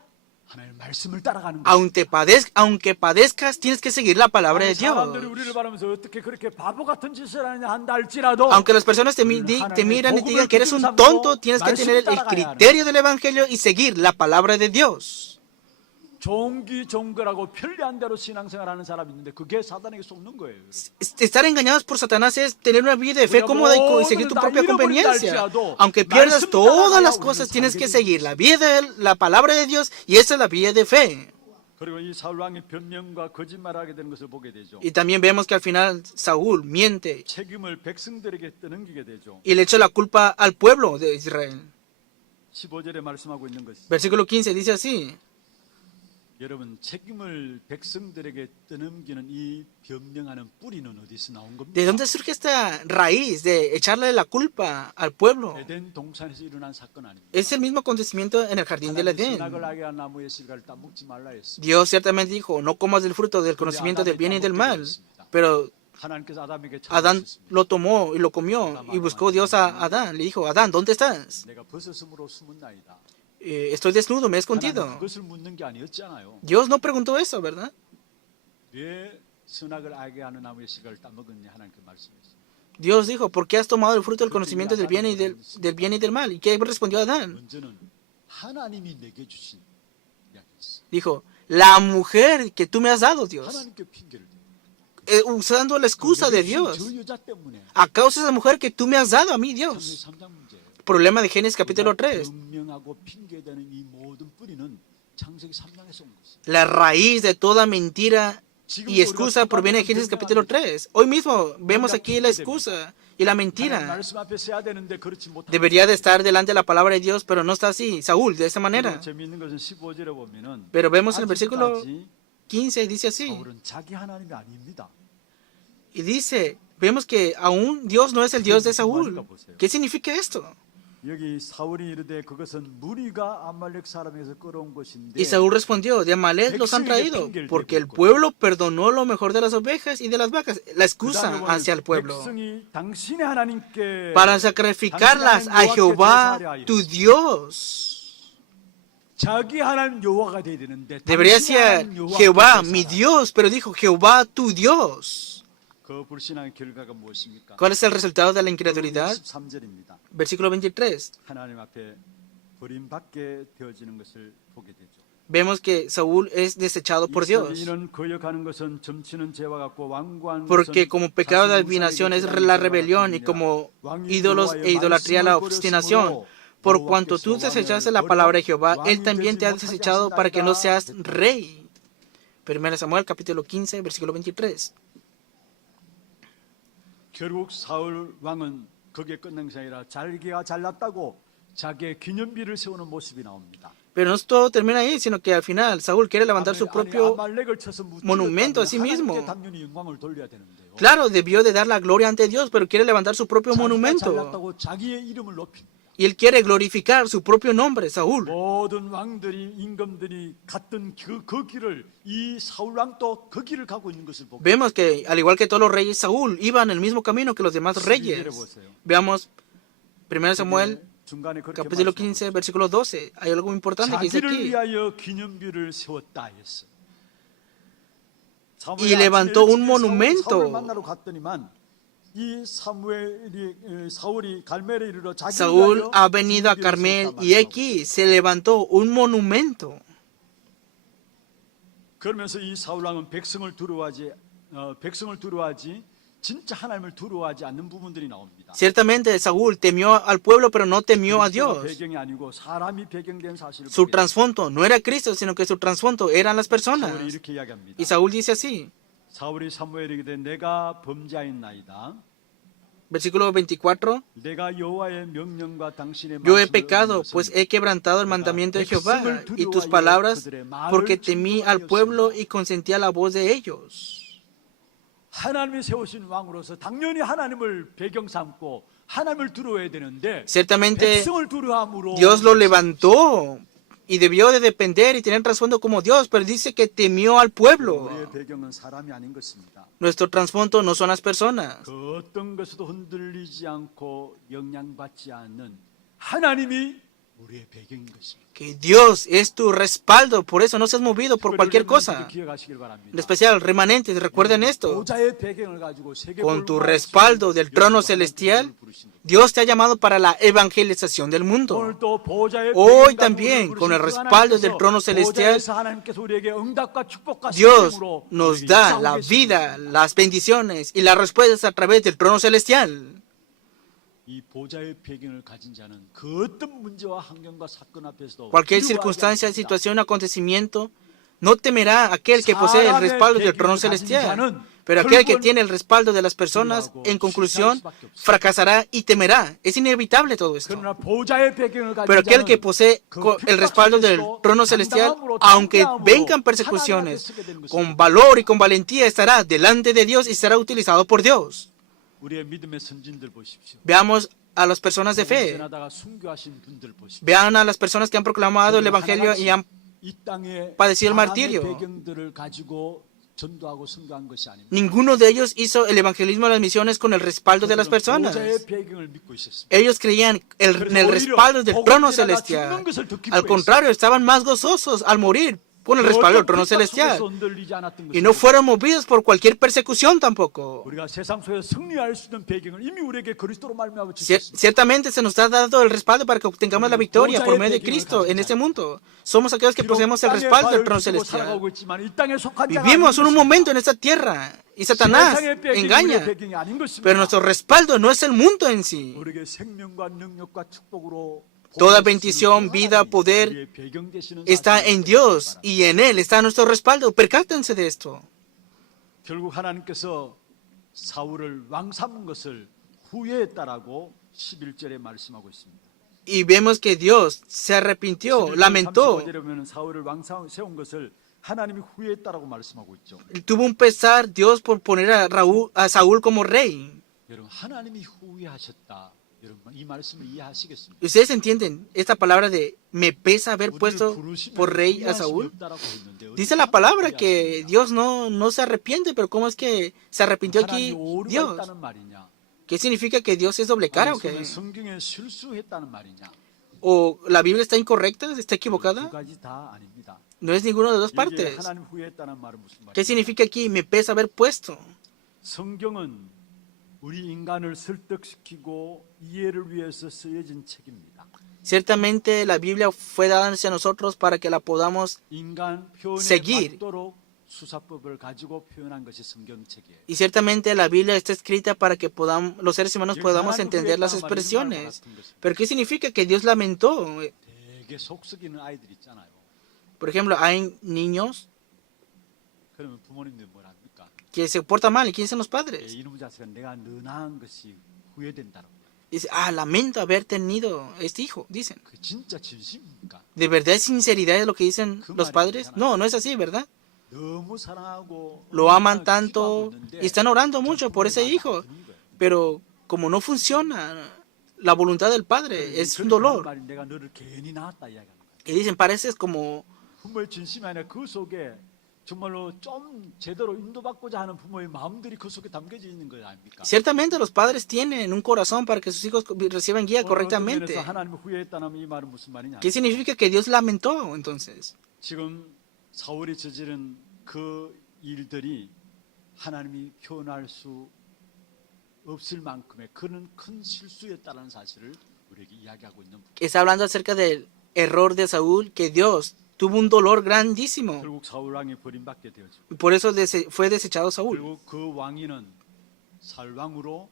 하나님의 말씀을 따라가는 거예요. Aunque padezcas, tienes que seguir la palabra de 사람들이 Dios. 우리를 바라면서 어떻게 그렇게 바보 같은 짓을 하냐 한다 할지라도 Aunque las personas te miran y te digan que eres un tonto, tienes que tener el criterio del evangelio y seguir la palabra de Dios. 종기종거라고 편리한 대로 신앙생활하는 사람이 있는데 그게 사단에게 속는 거예요. Estar engañados por Satanás es tener una vida de fe cómoda y seguir tu propia conveniencia. Aunque pierdas todas las cosas, tienes que seguir la vida de la palabra de Dios y esa es la vida de fe. 그리고 이 사울 왕이 변명과 거짓말하게 되는 것을 보게 되죠. Y también vemos que al final Saúl miente 책임을 백성들에게 떠넘기게 되죠. y le echa la culpa al pueblo de Israel. 15절에 말씀하고 있는 것이 Versículo 15 dice así. 여러분 책임을 백성들에게 떠넘기는 이 변명하는 뿌리는 어디서 나온 겁니까? ¿De dónde surge esta raíz de echarle la culpa al pueblo? 에덴 동산에서 일어난 사건 아닙니까? Es el mismo acontecimiento en el jardín del 하나님이 Edén. 선악을 알게 한 나무의 씨를 따먹지 말라 했습니다. Dios ciertamente dijo, no comas del fruto del conocimiento del bien y del mal. Pero 하나님께서 아담에게 Adán 찾으셨습니다. lo tomó y lo comió y buscó Dios a Adán. Le dijo, Adán, ¿dónde estás? 내가 벗었으므로 숨었나이다. Estoy desnudo, me he 하나님 escondido. 그것을 묻는 게 아니었잖아요. Dios no preguntó eso, ¿verdad? 왜 선악을 알게 하는 나무의 씨를 따먹었냐 하나님께 말씀했어요. Dios dijo, ¿por qué has tomado el fruto del conocimiento del bien y del mal? ¿Y qué respondió Adán? 먼저는 하나님이 내게 주신 이야기였어요. Dijo, la mujer que tú me has dado, Dios. 하나님께 핑계를 대요. Usando la excusa de Dios. 저 여자 때문에 A causa de esa mujer que tú me has dado a mí, 창세기 Dios. 3장 문제예요. Problema de Génesis capítulo 3. 변명하고 핑계대는 이 모든 뿌리는 창세기 3장에서 온 것이에요. La raíz de toda mentira y excusa proviene de Génesis capítulo 3. Hoy mismo vemos aquí la excusa y la 하나님 mentira. 말씀 앞에 서야 되는데 그렇지 못하고 Debería de estar delante de la palabra de Dios, pero no está así. Saúl, de esa manera. 재미있는 것은 15절에 보면은 Pero vemos en el versículo 아직까지 15, dice así. 사울은 자기 하나님이 아닙니다. Y dice, Vemos que aún Dios no es el Dios de Saúl. ¿Qué significa esto? 여기 사울이 이르되 그것은 무리가 아말렉 사람에서 끌어온 것인데 Y Saúl respondió, de Amalek los han traído, porque el pueblo perdonó lo mejor de las ovejas y de las vacas. La excusa hacia el pueblo. 백성이 당신의 하나님께 Para sacrificarlas a Jehová, tu Dios. 자기 하나님 여호와가 돼야 되는데 Debería 당신의 ser 하나님 여호와께서 Jehová, mi 살아. Dios, pero dijo Jehová, tu Dios. 그 불신앙의 결과가 무엇입니까? ¿Cuál es el resultado de la incredulidad? 23절입니다. Versículo 23. 하나님 앞에 버림받게 되어지는 것을 보게 되죠. Vemos que Saúl es desechado por Dios. 이는 거역하는 것은 점치는 죄와 같고 완고한 Porque 것은 como pecado de 자신의 adivinación es 우상에게 la 기도하는 rebelión y 것이니라. como 왕이 ídolos 여호와의 e idolatría la 말씀을 obstinación. 버렸으므로 Por cuanto tú 여호와께서 desechaste 왕을 la palabra de Jehová, 왕이 Él también te ha 되지 못하게 desechado para que no 하신다니까. seas rey. 1 Samuel capítulo 15, versículo 23. 결국 사울 왕은 거기에 끝난 것이 아니라 자기가 잘났다고 자기의 기념비를 세우는 모습이 나옵니다. Pero no todo termina ahí, sino que al final Saúl quiere levantar su 아니, propio 아말렉을 쳐서 무찌르었다면 monumento a sí mismo. 하나님께 당연히 영광을 돌려야 되는데요. Claro, debió de dar la gloria ante Dios, pero quiere levantar su propio 자기가 monumento. 잘났다고 자기의 이름을 높이 Y él quiere glorificar su propio nombre, Saúl. 모든 왕들이 임금들이 갔던 그 길을 이 사울 왕도 그 길을 가고 있는 것을 보고 Vemos que, al igual que todos los reyes, Saúl iba en el mismo camino que los demás reyes. Veamos 1 Samuel 중간에 그렇게 capítulo 말씀하고 15, versículo 12. Hay algo importante que dice 자기를 aquí. 위하여 기념비를 세웠다 했어. Y levantó un monumento. 사울을 만나러 갔더니만 이 사울이 갈멜에 이르러 자기를 Saúl 위하여 ha venido a 기념비를 Carmel 세웠다 y 말씀하고 aquí se levantó un monumento. 그러면서 이 사울 왕은 백성을 두려워하지 진짜 하나님을 두려워하지 않는 부분들이 나옵니다. Ciertamente Saúl temió al pueblo, pero no temió a Dios. 배경이 아니고 사람이 배경된 사실을 Su 보게 trasfondo no era Cristo, sino que su trasfondo eran las personas. 사울이 이렇게 이야기합니다. Y Saúl dice así, 사울이 사무엘에게 이르되 내가 범죄하였나이다. versículo 24. 내가 여호와의 명령과 당신의 Yo he 말씀을 pecado, 어기면서 pues he quebrantado el mandamiento de Jehová y tus palabras, porque temí al pueblo y consentí a la voz de ellos. 하나님이 세우신 왕으로서 당연히 하나님을 배경 삼고 하나님을 두려워해야 되는데 Ciertamente 백성을 두려워함으로 Dios lo levantó y debió de depender y tener trasfondo como Dios, pero dice que temió al pueblo. 우리의 배경은 사람이 아닌 것입니다. Nuestro trasfondo no son las personas. 그 어떤 것에도 흔들리지 않고 영향받지 않는 하나님이 우리의 배경인 것입니다. Que Dios es tu respaldo, por eso no seas movido por cualquier cosa. 기억하시길 바랍니다. En especial, remanentes, recuerden esto. 보좌의 배경을 가지고 Con tu respaldo del trono celestial, Dios te ha llamado para la evangelización del mundo. Hoy también, con el respaldo del trono celestial, Dios nos da la vida, las bendiciones y las respuestas a través del trono celestial. 이 보좌의 배경을 가진 자는 그 어떤 문제와 환경과 사건 앞에서도 Cualquier circunstancia, situación, acontecimiento, no temerá aquel que posee el respaldo del trono celestial. Pero aquel que tiene el respaldo de las personas, en conclusión, fracasará y temerá. Es inevitable todo esto. Pero aquel que posee el respaldo del trono celestial, aunque vengan persecuciones, con valor y con valentía estará delante de Dios y será utilizado por Dios. Veamos a las personas de fe. Vean a las personas que han proclamado el Evangelio y han padecido el martirio. Ninguno de ellos hizo el evangelismo de las misiones con el respaldo de las personas. Ellos creían en el respaldo del trono celestial. Al contrario, estaban más gozosos al morir con el respaldo del trono celestial. Y no fueron movidos por cualquier persecución tampoco. Ciertamente se nos ha dado el respaldo para que obtengamos la victoria por medio de Cristo en este mundo. Somos aquellos que poseemos el respaldo del trono celestial. Vivimos en un momento en esta tierra y Satanás engaña. Pero nuestro respaldo no es el mundo en sí. Toda bendición, vida, poder está en Dios y en Él está nuestro respaldo. Percátense de esto. 결국 하나님께서 사울을 왕 삼은 것을 후회했다라고 11절에 말씀하고 있습니다. Y vemos que Dios se arrepintió, lamentó. 사울을 왕 세운 것을 하나님이 후회했다라고 말씀하고 있죠. Tuvo un pesar Dios por poner a Saúl como rey. 여러분 하나님이 후회하셨다. 여러분 이 말씀을 이해하시겠습니까? ¿Ustedes entienden esta palabra de me pesa haber puesto por rey a Saúl? Dice la palabra que Dios no se arrepiente, pero ¿cómo es que se arrepintió aquí Dios? ¿Qué significa que Dios es doble cara o qué? 성경에 실수했다는 말이냐? ¿O la Biblia está incorrecta, está 두 equivocada? 가지 다 아닙니다. No es ninguno de dos 여기에 partes. 하나님 후회했다는 말은 무슨 ¿Qué 말이냐? significa aquí me pesa haber puesto? 성경은 우리 인간을 설득시키고 이해를 위해서 쓰여진 책입니다. Ciertamente la Biblia fue dada hacia nosotros para que la podamos 인간 표현에 seguir. 맞도록 수사법을 가지고 표현한 것이 성경책이에요. Y ciertamente la Biblia está escrita para que podamos, los seres humanos podamos entender las expresiones. Pero ¿qué significa que Dios lamentó? 되게 속 썩이는 아이들 있잖아요. Por ejemplo, hay niños 그러면 부모님들 뭐라 합니까? que se portan mal. ¿Y quiénes son los 예, padres? 이놈 자식아 내가 너 낳은 것이 후회된다라고. Dice, lamento haber tenido este hijo, dicen. 그 진짜 진심입니까? ¿De verdad es sinceridad lo que dicen los padres? No, no es así, ¿verdad? 너무 사랑하고 Lo aman tanto y están orando mucho por ese hijo. Pero como no funciona la voluntad del padre, es un dolor. 내가 너를 괜히 낳았다 이야기하는 거예요. Y dicen, pareces como... 부모의 진심이 아니라 그 속에 정말로 좀 제대로 인도받고자 하는 부모의 마음들이 그 속에 담겨져 있는 거 아닙니까? Ciertamente los padres tienen un corazón para que sus hijos reciban guía correctamente. 하나님 후회했다는 이 말은 무슨 말이냐? ¿Qué significa que Dios lamentó entonces? 지금 사울이 저지른 그 일들이 하나님이 표현할 수 없을 만큼의 그런 큰 실수였다는 사실을 우리에게 이야기하고 있는 부분. Está hablando acerca del error de Saúl, que Dios tuvo un dolor grandísimo. 결국 사울 왕이 버림받게 되어지고 Y por eso fue desechado Saúl. 그리고 그 왕위는 살왕으로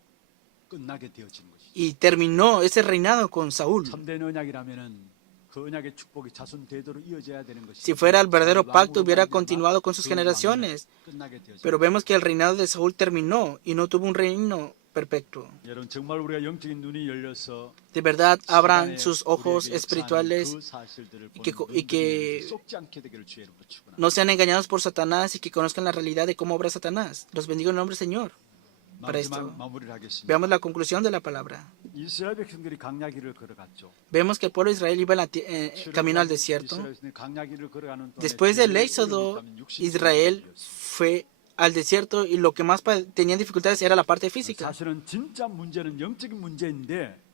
끝나게 되어진 것이죠. Y terminó ese reinado con Saúl. 참된 언약이라면은 그 언약의 축복이 자손 대대로 이어져야 되는 것이. Si fuera el verdadero pacto, hubiera continuado con sus generaciones. 끝나게 되어진. Pero vemos que el reinado de Saúl terminó y no tuvo un reino perpetuo. 여러분 정말 우리가 영적인 눈이 열려서 De verdad, abran 시간에 sus ojos 우리에게 espirituales 그 사실들을 y 보는 y que 눈들이 썩지 않게 되기를 주의 이름으로 축원합니다. no sean engañados por Satanás y que conozcan la realidad de cómo obra Satanás. Los bendigo en el nombre del Señor. Para esto, 마무리를 하겠습니다. veamos la conclusión de la palabra. 이스라엘 백성들이 강야길을 걸어갔죠. Vemos que el pueblo de Israel iba camino al desierto. 이스라엘 백성들이 강야길을 걸어가는 동안에 Después del 제일 éxodo, 어려움이 있다면 육신적인 Israel 문제였어요. fue al desierto y lo que más tenían dificultades era la parte física. 사실은 진짜 문제는 영적인 문제인데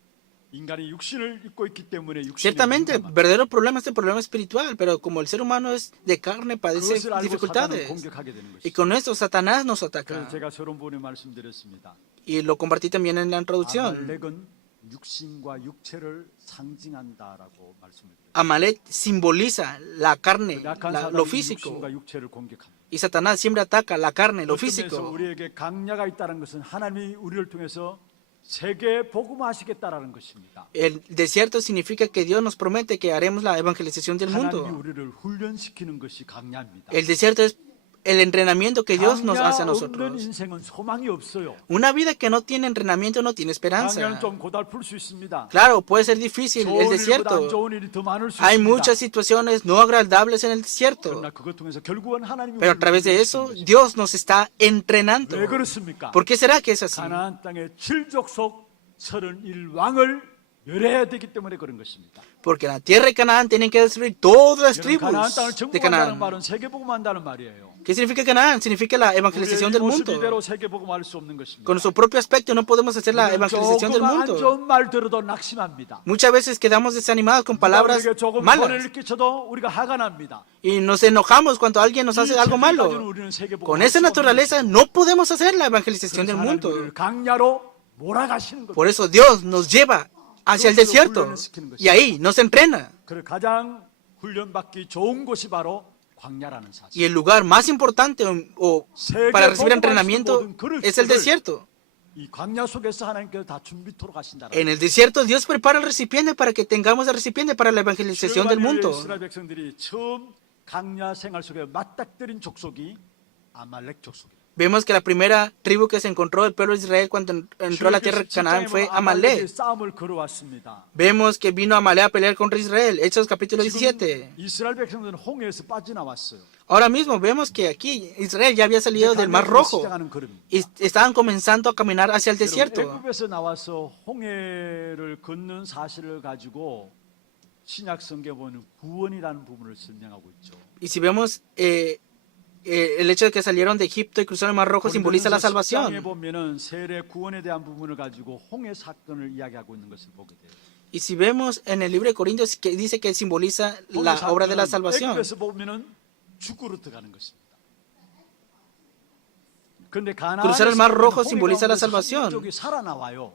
인간이 육신을 입고 있기 때문에 육신의 Ciertamente, el 문제만. verdadero problema es el problema espiritual, pero como el ser humano es de carne, padece 그것을 알고 사단은 dificultades. 공격하게 되는 Y 것이죠. con esto Satanás nos 그래서 ataca. 제가 서론 부분에 말씀드렸습니다. Y lo compartí también en la introducción. 아말렉은 육신과 육체를 상징한다라고 말씀을 드렸어요. Amalek simboliza la carne, 약한 lo 사단이 físico. 육신과 육체를 공격합니다. Y Satanás siempre ataca la carne, lo 어떤 면에서 físico. 우리에게 강야가 있다는 것은 하나님이 우리를 통해서 세계 복음화하시겠다라는 것입니다. El desierto significa que Dios nos promete que haremos la evangelización del 하나님이 mundo. 우리를 훈련시키는 것이 강야입니다. El desierto es el entrenamiento que Dios nos hace a 강야 없는 nosotros. 인생은 소망이 없어요. Una vida que no tiene entrenamiento no tiene esperanza. 강야는 좀 고달플 수 있습니다. Claro, puede ser difícil el 좋은 일보다 안 desierto. 좋은 일이 더 많을 수 Hay 있습니다. muchas situaciones no agradables en el desierto. 그러나 그것 통해서 결국은 하나님이 Pero a 우리를 través de eso, 훈련시키는 것입니다. Dios nos está entrenando. 왜 그렇습니까? ¿Por qué será que es así? 가나안 땅의 7족속 31왕을 멸해야 되기 때문에 그런 것입니다. Porque en la tierra de Canaán tienen que destruir todas las 여러분, 가나안 tribus 땅을 de 정복한다는 Canaán. 말은 세계복음한다는 말이에요. ¿Qué significa Canaán? Significa la evangelización 우리의 del 모습 mundo. 이대로 세계복음할 수 없는 것입니다. Con nuestro propio aspecto no podemos hacer la evangelización del 조금 안 mundo. 좋은 말 들어도 낙심합니다. Muchas veces quedamos desanimados con palabras 우리에게 조금 malas 손해를 끼쳐도 우리가 화가 납니다. y nos enojamos cuando alguien nos hace algo malo. Con esa naturaleza no podemos hacer la evangelización del mundo. 강야로 몰아가시는 것. Por eso Dios nos lleva hacia el desierto y ahí nos entrena. 그 가장 훈련받기 좋은 곳이 바로 광야라는 Y 사실. el lugar más importante o para recibir entrenamiento es el desierto. 이 광야 속에서 하나님께서 다 준비토록 하신다라. En el desierto Dios prepara el recipiente para que tengamos el recipiente para la evangelización del mundo. 이스라엘 백성들이 처음 광야 생활 속에 맞닥뜨린 족속이 아말렉 족속이에요. Vemos que la primera tribu que se encontró el pueblo de Israel cuando entró a la tierra de Canaán fue Amalek. 싸움을 걸어왔습니다. Vemos que vino Amalek a pelear contra Israel. Hechos capítulo 17. 이스라엘 백성들은 홍해에서 빠져나왔어요. Ahora mismo vemos que aquí Israel ya había salido del Mar Rojo 시작하는 걸음입니다. y estaban comenzando a caminar hacia el 여러분, desierto. 애굽에서 나와서 홍해를 걷는 사실을 가지고 신약 성경에 보면 구원이라는 부분을 설명하고 있죠. Y si vemos el hecho de que salieron de Egipto y cruzaron el Mar Rojo simboliza la 에 salvación. 보면은 세례 구원에 대한 부분을 가지고 홍해 사건을 이야기하고 있는 것을 보게 돼요. Y si vemos en el libro de Corintios que dice que simboliza la obra de la salvación. 애굽에서 보면은 죽으로 들어가는 것입니다. 그런데 Cruzar el Mar Rojo simboliza la salvación. 민족이 살아나와요.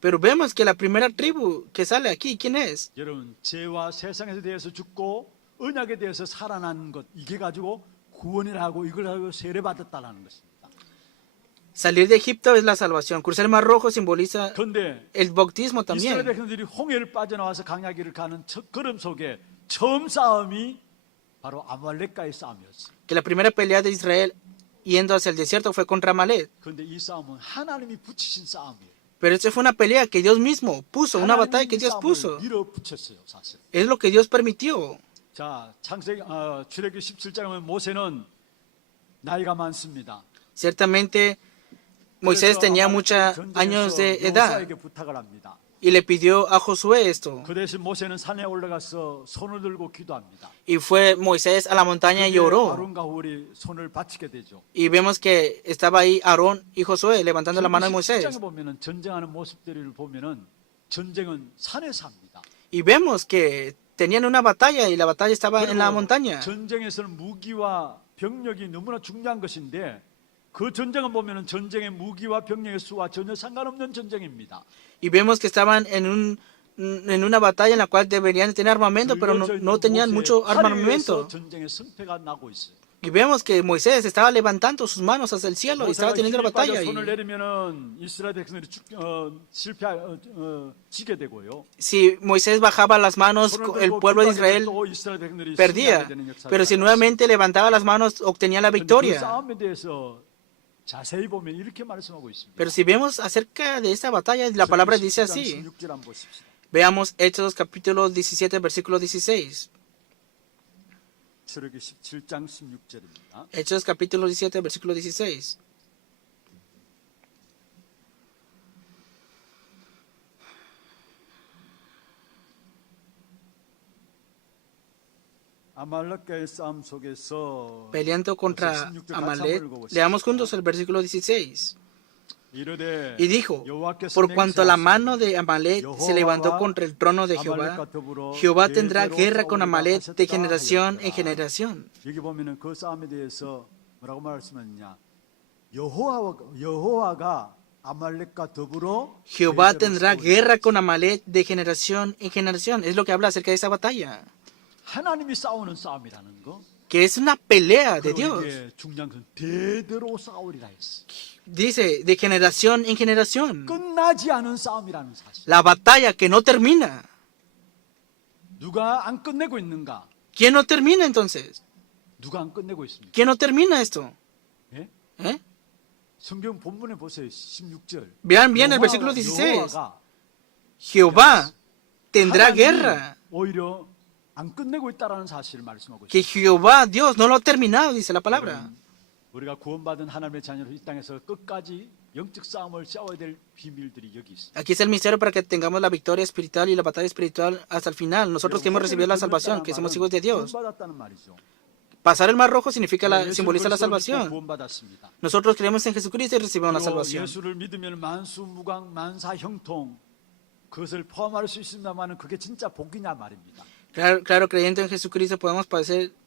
Pero vemos que la primera tribu que sale aquí, ¿quién es? 여러분, 죄와 세상에 대해서 죽고 언약에 대해서 살아난 것, 이게 가지고 구원이라고 이걸 가지고 세례받았다라는 것입니다. Salir de Egipto es la salvación. Cruzar el Mar Rojo simboliza 그런데 el bautismo 이스라엘 también. 백성들이 홍해를 빠져나와서 강야길을 가는 첫 걸음 속에 처음 싸움이 바로 아말렉과의 싸움이었어요. Que la primera pelea de Israel yendo hacia el desierto fue contra Amalek. 그런데 이 싸움은 하나님이 붙이신 싸움이에요. Pero esta fue una pelea que Dios mismo puso, una batalla que Dios puso. 밀어붙였어요, 사실. Es lo que Dios permitió. 자, 출애굽기 17장에 보면 모세는 나이가 많습니다. Ciertamente Moisés tenía muchos años de edad 여호수아에게 부탁을 합니다. y le pidió a Josué esto. 그 대신 모세는 산에 올라가서 손을 들고 기도합니다. Y fue Moisés a la montaña y oró. 아론과 홀이 손을 받치게 되죠. Y vemos que estaba ahí Aarón y Josué levantando la mano de Moisés. 17장에 보면은 전쟁하는 모습들을 보면은 전쟁은 산에서 합니다. Y vemos que tenían una batalla y la batalla estaba en la 그리고 montaña. 전쟁에서는 무기와 병력이 너무나 중요한 것인데 그 전쟁은 보면은 전쟁의 무기와 병력의 수와 전혀 상관없는 전쟁입니다. Y vemos que estaban en una batalla en la cual deberían tener armamento, pero no tenían mucho armamento. 전쟁의 승패가 나고 있어요. Y vemos que Moisés estaba levantando sus manos hacia el cielo y estaba teniendo la batalla. 손을 내리면은 이스라엘 백성들이 지게 되고요. Si Moisés bajaba las manos, el pueblo de Israel 또 이스라엘 백성들이 perdía. 승리하게 되는 역사가 Pero si nuevamente levantaba las manos, obtenía la 그 victoria. 싸움에 대해서 자세히 보면 이렇게 말씀하고 있습니다. Pero si vemos acerca de esta batalla, la palabra dice así. 16절 한번 보십시다. Veamos Hechos capítulo 17, versículo 16. 출애굽기 17장 16절입니다. Hechos capítulo 17, versículo 16. 아말렉과의 싸움 속에서 Peleando contra Amalek, leamos juntos el versículo 16. 이르되 Y dijo, 여호와께서 por cuanto la 맹세하시되 mano de Amalek se levantó contra el trono de Jehová, Jehová tendrá guerra con Amalek de generación en generación. 여기 보면은 그 싸움에 대해서 뭐라고 말씀하느냐? 여호와가 아말렉과 더불어 Jehová 대대로 tendrá 싸우리라. guerra con Amalek de generación en generación. Es lo que habla acerca de esa batalla, 하나님이 싸우는 싸움이라는 거. que es una pelea de 그리고 Dios. 이게 중요한 건 대대로 싸우리라 했어. Dice, de generación en generación. 끝나지 않은 싸움이라는 사실. La batalla que no termina. 누가 안 끝내고 있는가? ¿Quién no termina entonces? 누가 안 끝내고 있습니까? ¿Quién no termina esto? 예? ¿Eh? 성경 본문에 보세요. 16절. Vean bien el versículo 16. 여호와가 Jehová tendrá 하나님이 guerra. 오히려 안 끝내고 있다라는 사실을 말씀하고 있습니다. Que Jehová, Dios, no lo ha terminado, dice la palabra. 우리가 구원받은 하나님의 자녀로 이 땅에서 끝까지 영적 싸움을 싸워야 될 비밀들이 여기 있습니다. Aquí está el misterio para que tengamos la victoria espiritual y la batalla espiritual hasta el final. Nosotros que hemos recibido la salvación, que somos hijos de Dios. 구원받았다는 말이죠. Pasar el mar rojo significa 예수 simboliza la 그리스도를 믿고 salvación. 구원받았습니다. Nosotros creemos en Jesucristo y recibimos la 그리고 salvación. 예수를 믿으면 만수무강 만사형통 그것을 포함할 수 있습니다만은 그게 진짜 복이냐 말입니다. Claro, creyendo en Jesucristo podemos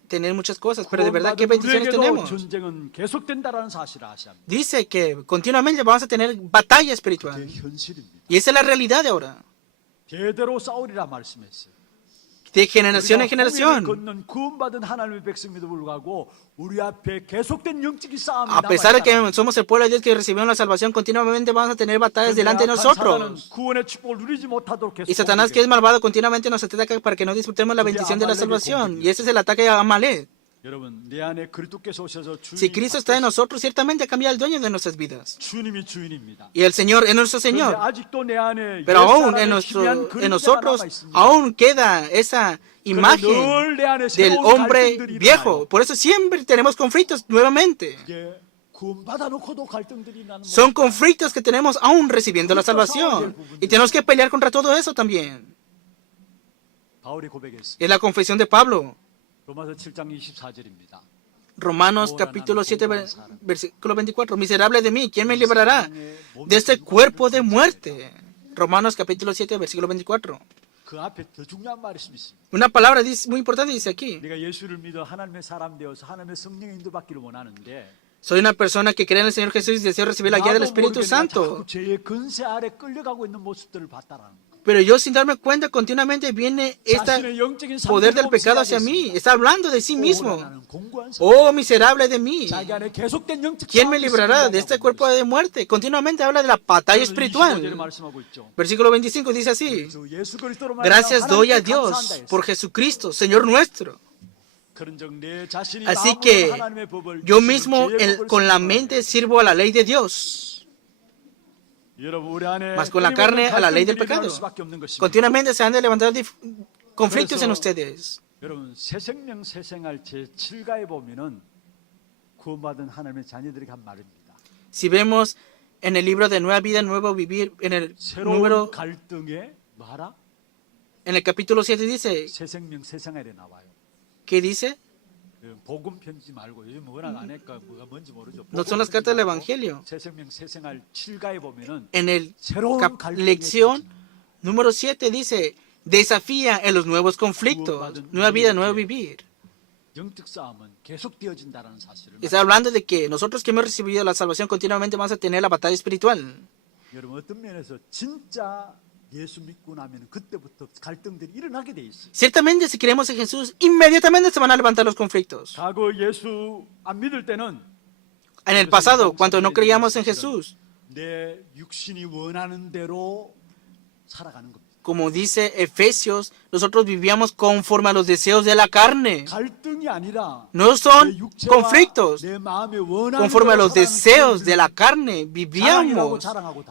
tener muchas cosas, pero de verdad, ¿qué bendiciones 우리에게도 tenemos? 전쟁은 계속된다라는 사실을 아셔야 합니다. Dice que continuamente vamos a tener batalla espiritual. 그게 현실입니다. Y esa es la realidad de ahora. 대대로 싸우리라 말씀했어요. De generación en 우리가 홍해를 generación. 걷는 구원받은 하나님의 백성임에도 불구하고 우리 앞에 계속된 영적인 싸움이 A pesar de que 남아있다는 somos el pueblo de Dios que recibimos la salvación, continuamente vamos a tener batallas delante de nosotros. 구원의 축복을 누리지 못하도록 계속 Y Satanás, que es malvado, continuamente nos ataca para que no disfrutemos la bendición de la salvación. Y ese es el ataque a Amalek. 여러분, 내 안에 그리스도께서 오셔서 Si Cristo está en nosotros, ciertamente ha cambiado el dueño de nuestras vidas. 주님이 주인입니다. Y el Señor es nuestro 그런데 Señor. 아직도 내 안에 Pero aún 옛사람의 희미한 en 그림자가 nosotros, 남아 있습니다. aún queda esa imagen 늘 내 안에 del 새로운 hombre 갈등들이 viejo. 일어나요. Por eso siempre tenemos conflictos nuevamente. 그게 구원받아 놓고도 갈등들이 나는 Son 것입니다. conflictos que tenemos aún recibiendo la salvación. Y tenemos que pelear contra todo eso también. 바울이 고백했습니다. Es la confesión de Pablo. 로마서 7장 24절입니다. Romanos capítulo 7, versículo 24. Miserable de mí, ¿quién me librará de este cuerpo de muerte? Romanos capítulo 7, versículo 24. 그 앞에 더 중요한 말씀이 있습니다. Una palabra muy importante dice aquí. 내가 예수를 믿어 하나님의 사람 되어서 하나님의 성령의 인도받기를 원하는데 Soy una persona que cree en el Señor Jesús y deseo recibir la guía del 나도 Espíritu 모르게 내가 Santo. 자꾸 죄의 근세 아래 끌려가고 있는 모습들을 봤다라는 거예요. Pero yo sin darme cuenta continuamente viene este 자신의 영적인 poder del 상태를 pecado 보면서 hacia mí. 이야기했습니다. Está hablando de sí mismo. 나는 공고한 성- Oh, miserable de mí. 자기 안에 계속된 영적 ¿Quién me 싸움이 librará 있음을 de este 이야기하고 cuerpo 있어요. de muerte? Continuamente habla de la batalla 그래서 25절에 espiritual. 말씀하고 있죠. Versículo 25 dice así. 주 예수 그리스도로 말미암아 Gracias doy a 하나님께 Dios 감사한다 por 했어요. Jesucristo, Señor nuestro. 그런즉 내 자신이 Así 마음으로 que 하나님의 법을 yo 지키는 mismo 죄의 법을 con la 지키는 mente sirvo a la ley de Dios, 여러분, 우리 안에 mas con la carne a la ley del 갈등들이 일어날 pecado. 수밖에 없는 것입니다. Continuamente se han de levantar conflictos en 그래서 ustedes. 여러분, 새 생명 새 생활 제 7가에 보면은 구원받은 하나님의 자녀들에게 한 말입니다. Si vemos en el libro de Nueva Vida, Nuevo Vivir, en el 새로운 número, 갈등에 뭐하라? en el capítulo 7 dice, 새 생명 새 생활에 나와요. ¿qué dice? 복음 편지 말고 요즘 워낙 안 할까 뭐가 뭔지 모르죠. No son las cartas del Evangelio. 새 생명 새 생활 7가에 보면은 En el 새로운 갈등에 lección 빠집니다. número 7 dice, desafía en los nuevos conflictos, nueva vida, nuevo vivir. 영적 싸움은 계속되어진다는 사실을 Está hablando de que nosotros que hemos recibido la salvación continuamente vamos a tener la batalla espiritual. 여러분 어떤 면에서 진짜 예수 믿고 나면 그때부터 갈등들이 일어나게 돼 있어요. Ciertamente si creemos en Jesús, inmediatamente se van a levantar los conflictos. 과거 예수 안 믿을 때는 En el pasado, cuando no creíamos en Jesús, 내 육신이 원하는 대로 살아가는 겁니다. como dice Efesios, nosotros vivíamos conforme a los deseos de la carne. 갈등이 아니라 No 내 son 육체와 conflictos. 내 마음에 원하는 Conforme a 대로 los 살아가는 deseos 그런 de la carne, vivíamos 자랑하고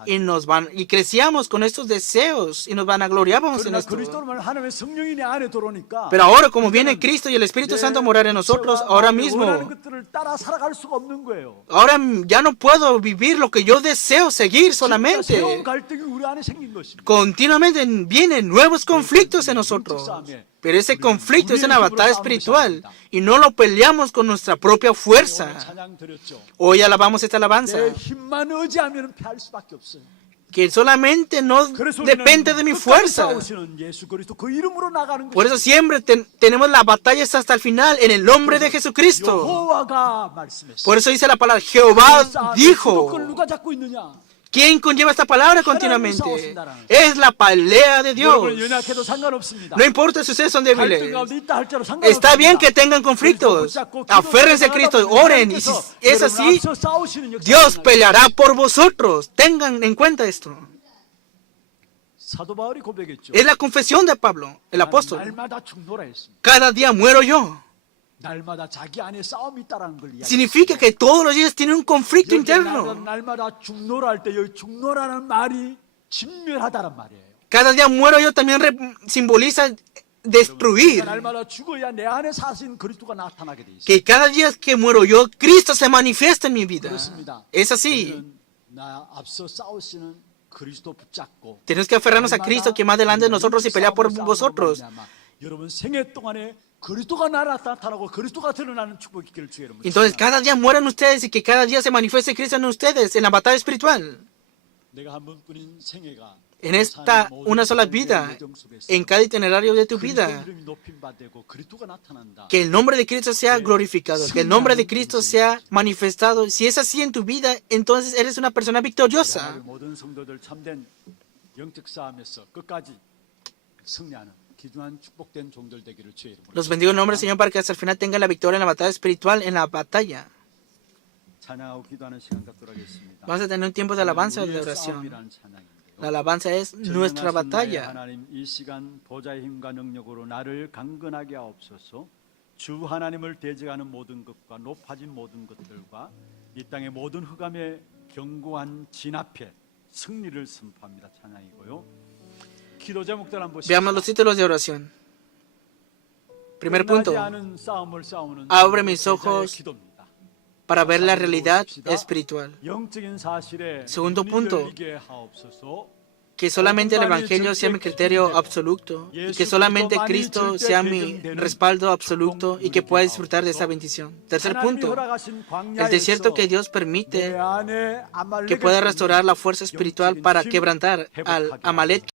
y crecíamos con estos deseos y nos vanagloriábamos en 그러나 esto. 그리스도로 말 하나님의 성령이 내 안에 들어오니까 Pero ahora, como viene Cristo y el Espíritu Santo a morar en nosotros, ahora 원하는 mismo, 것들을 따라 살아갈 수가 없는 거예요. ahora ya no puedo vivir lo que yo deseo seguir 진짜 새로운 solamente. 갈등이 우리 안에 생긴 것입니다. Continuamente vienen nuevos conflictos en nosotros. Pero ese conflicto es una batalla espiritual y no lo peleamos con nuestra propia 오늘 fuerza. 찬양 드렸죠. Hoy alabamos esta alabanza, 내 힘만 의지하면 패할 수밖에 없어요. que solamente no 그래서 depende de mi 끝까지 fuerza. 싸우시는 예수 그리스도 그 이름으로 나가는 Por eso 것입니다. siempre tenemos la batalla hasta el final en el nombre de Jesucristo. 여호와가 말씀했어요. Por eso dice la palabra, Jehová 그걸 dijo. 누가 잡고 있느냐? ¿Quién conlleva esta palabra continuamente? Es la pelea de Dios. 여러분 연약해도 상관없습니다. No importa si ustedes son débiles. 갈등 가운데 있다 할지라도 상관없습니다. Está bien que tengan conflictos. Aférrense a Cristo, oren. Y si es así, Dios peleará por vosotros. Tengan en cuenta esto. 사도 바울이 고백했죠. Es la confesión de Pablo, el apóstol. 날마다 죽노라 했습니다. Cada día muero yo. 날마다 자기 안에 싸움이 있다라는 걸 이야기해요. Significa que todos los días tienen un conflicto interno. 날마다 죽노라 할 때 여기 죽노라는 말이 진멸하다란 말이에요. Cada día muero yo también simboliza destruir. 날마다 죽어야 내 안에 사신 그리스도가 나타나게 돼 있어요. Que cada día que muero yo, Cristo se manifiesta en mi vida. 그렇습니다. Es así. 우리는 나 앞서 싸우시는 그리스도 붙잡고 Tenemos que aferrarnos a Cristo que más delante de nosotros y pelear por vosotros. 여러분 생애 동안에 그리스도가 나타나고 그리스도가 드러나는 축복이 있기를 주의 이름으로 Entonces cada día mueran ustedes y que cada día se manifieste Cristo en ustedes en la batalla espiritual. 내가 한 번뿐인 생애가 En esta una sola vida, en cada itinerario de tu vida, 이름이 높임받고 그리스도가 나타난다. que el nombre de Cristo sea glorificado, que el nombre de Cristo sea manifestado. Si es así en tu vida, entonces eres una persona victoriosa. 모든 성도들 참된 영적 싸움에서 끝까지 승리하는 귀중한 축복된 종들 되기를 주의 이름으로 Los bendigo en nombre del Señor para que hasta el final tengan la victoria en la batalla espiritual, en la batalla. 찬양하고 기도하는 시간 갖도록 하겠습니다. Vamos a tener un tiempo de alabanza y de 우리의 oración. 싸움이라는 찬양인데요. La alabanza es nuestra 전능하신 나의 batalla. 하나님 이 시간 보좌의 힘과 능력으로 나를 강건하게 하옵소서. 주 하나님을 대적하는 모든 것과 높아진 모든 것들과 이 땅의 모든 흑암의 견고한 진 앞에 승리를 선포합니다. 찬양이고요. 기도 제목들 한번 Veamos los títulos de oración. Primer punto, abre mis ojos para ver la realidad espiritual. Segundo punto, que solamente el Evangelio sea mi criterio absoluto y que solamente Cristo sea mi respaldo absoluto y que pueda disfrutar de esa bendición. Tercer punto, el desierto que Dios permite que pueda restaurar la fuerza espiritual para quebrantar al Amalek